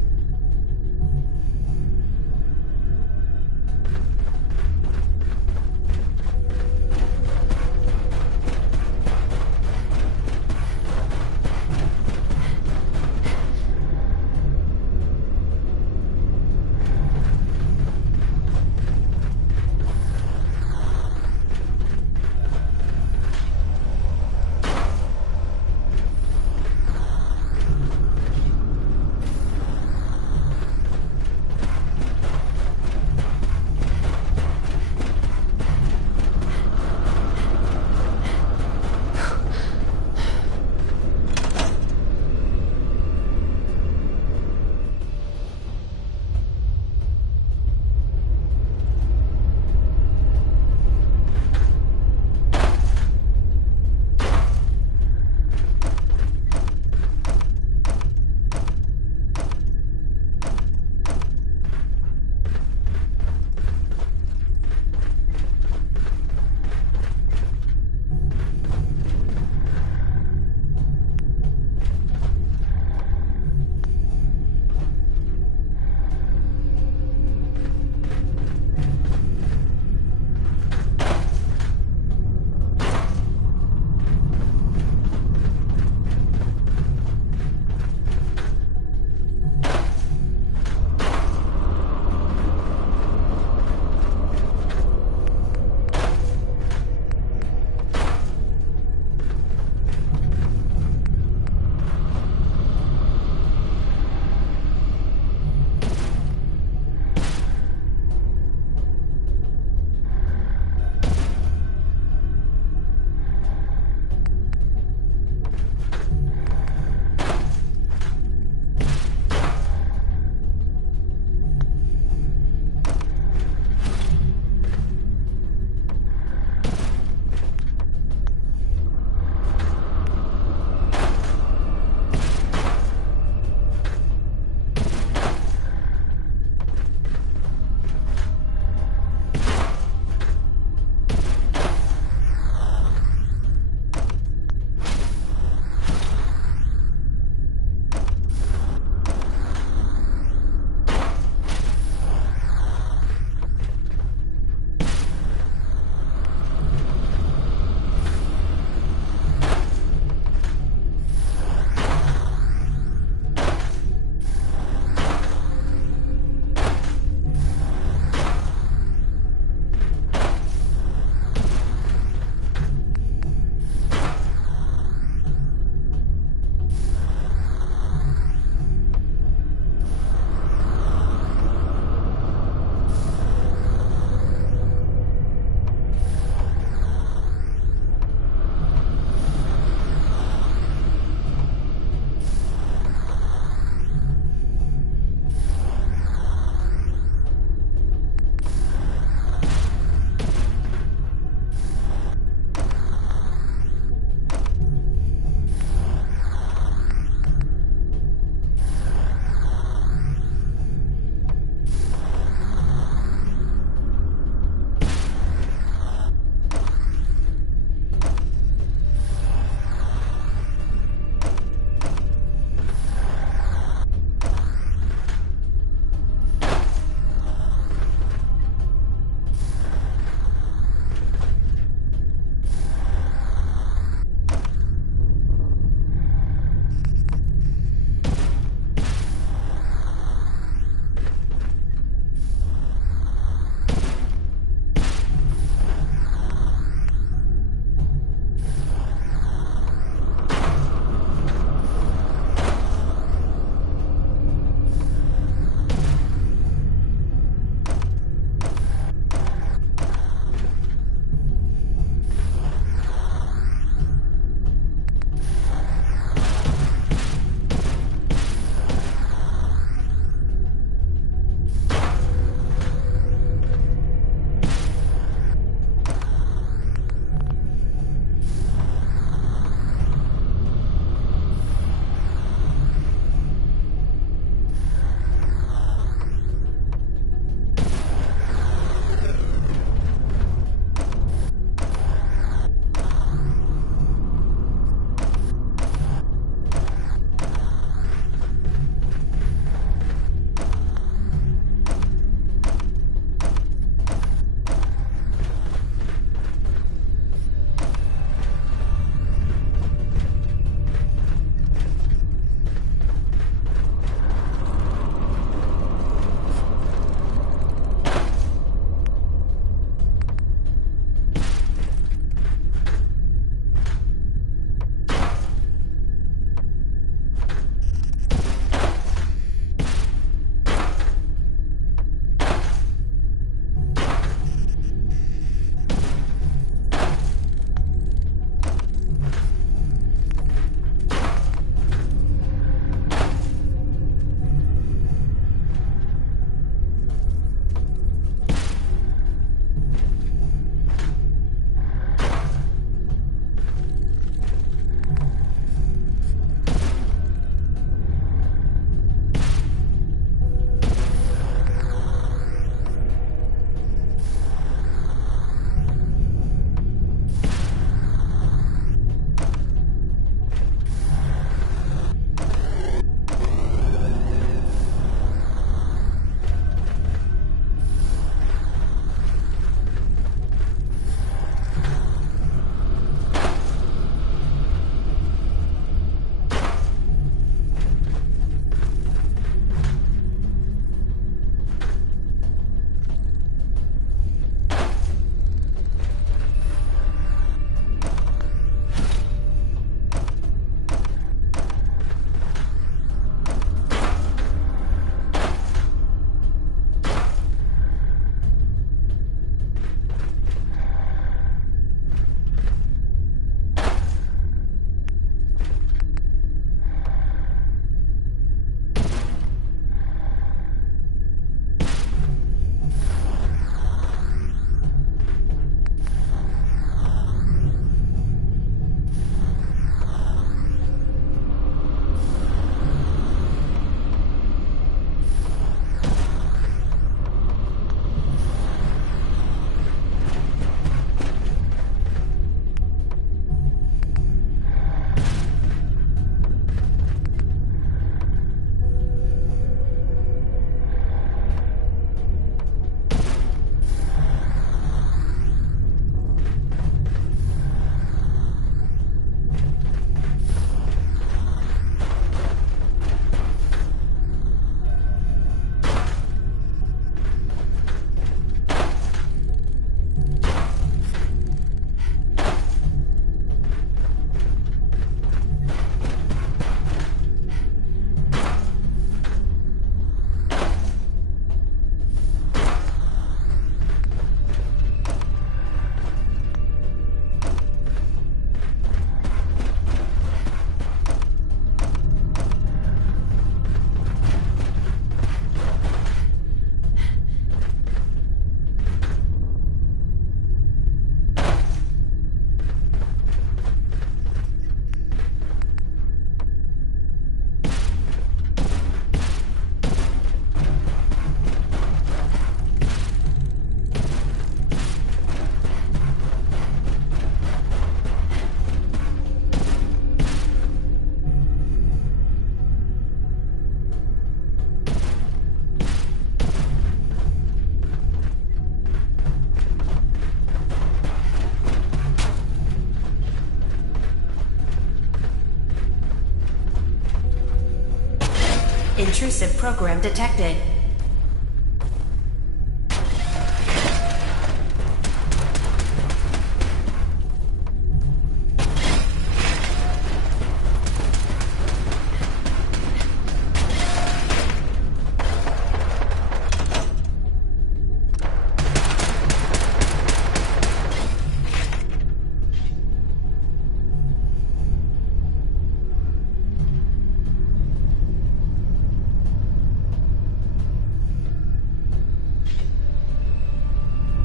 intrusive program detected.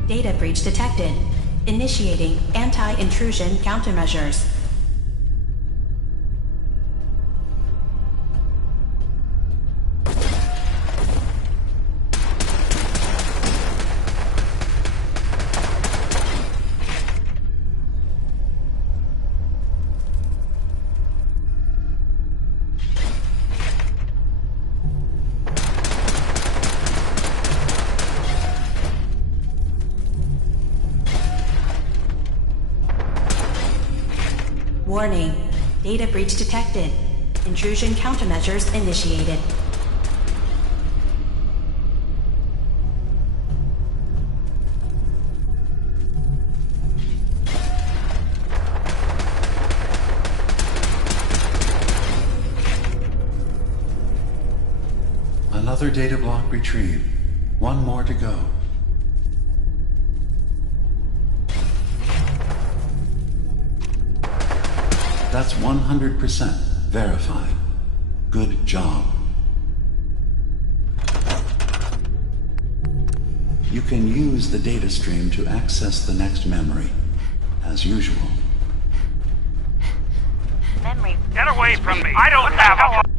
Data breach detected. Initiating anti-intrusion countermeasures. Warning. Data breach detected. Intrusion countermeasures initiated. Another data block retrieved. One more to go. That's 100% verified. Good job. You can use the data stream to access the next memory, as usual. Memory. Get away from me! I don't have a...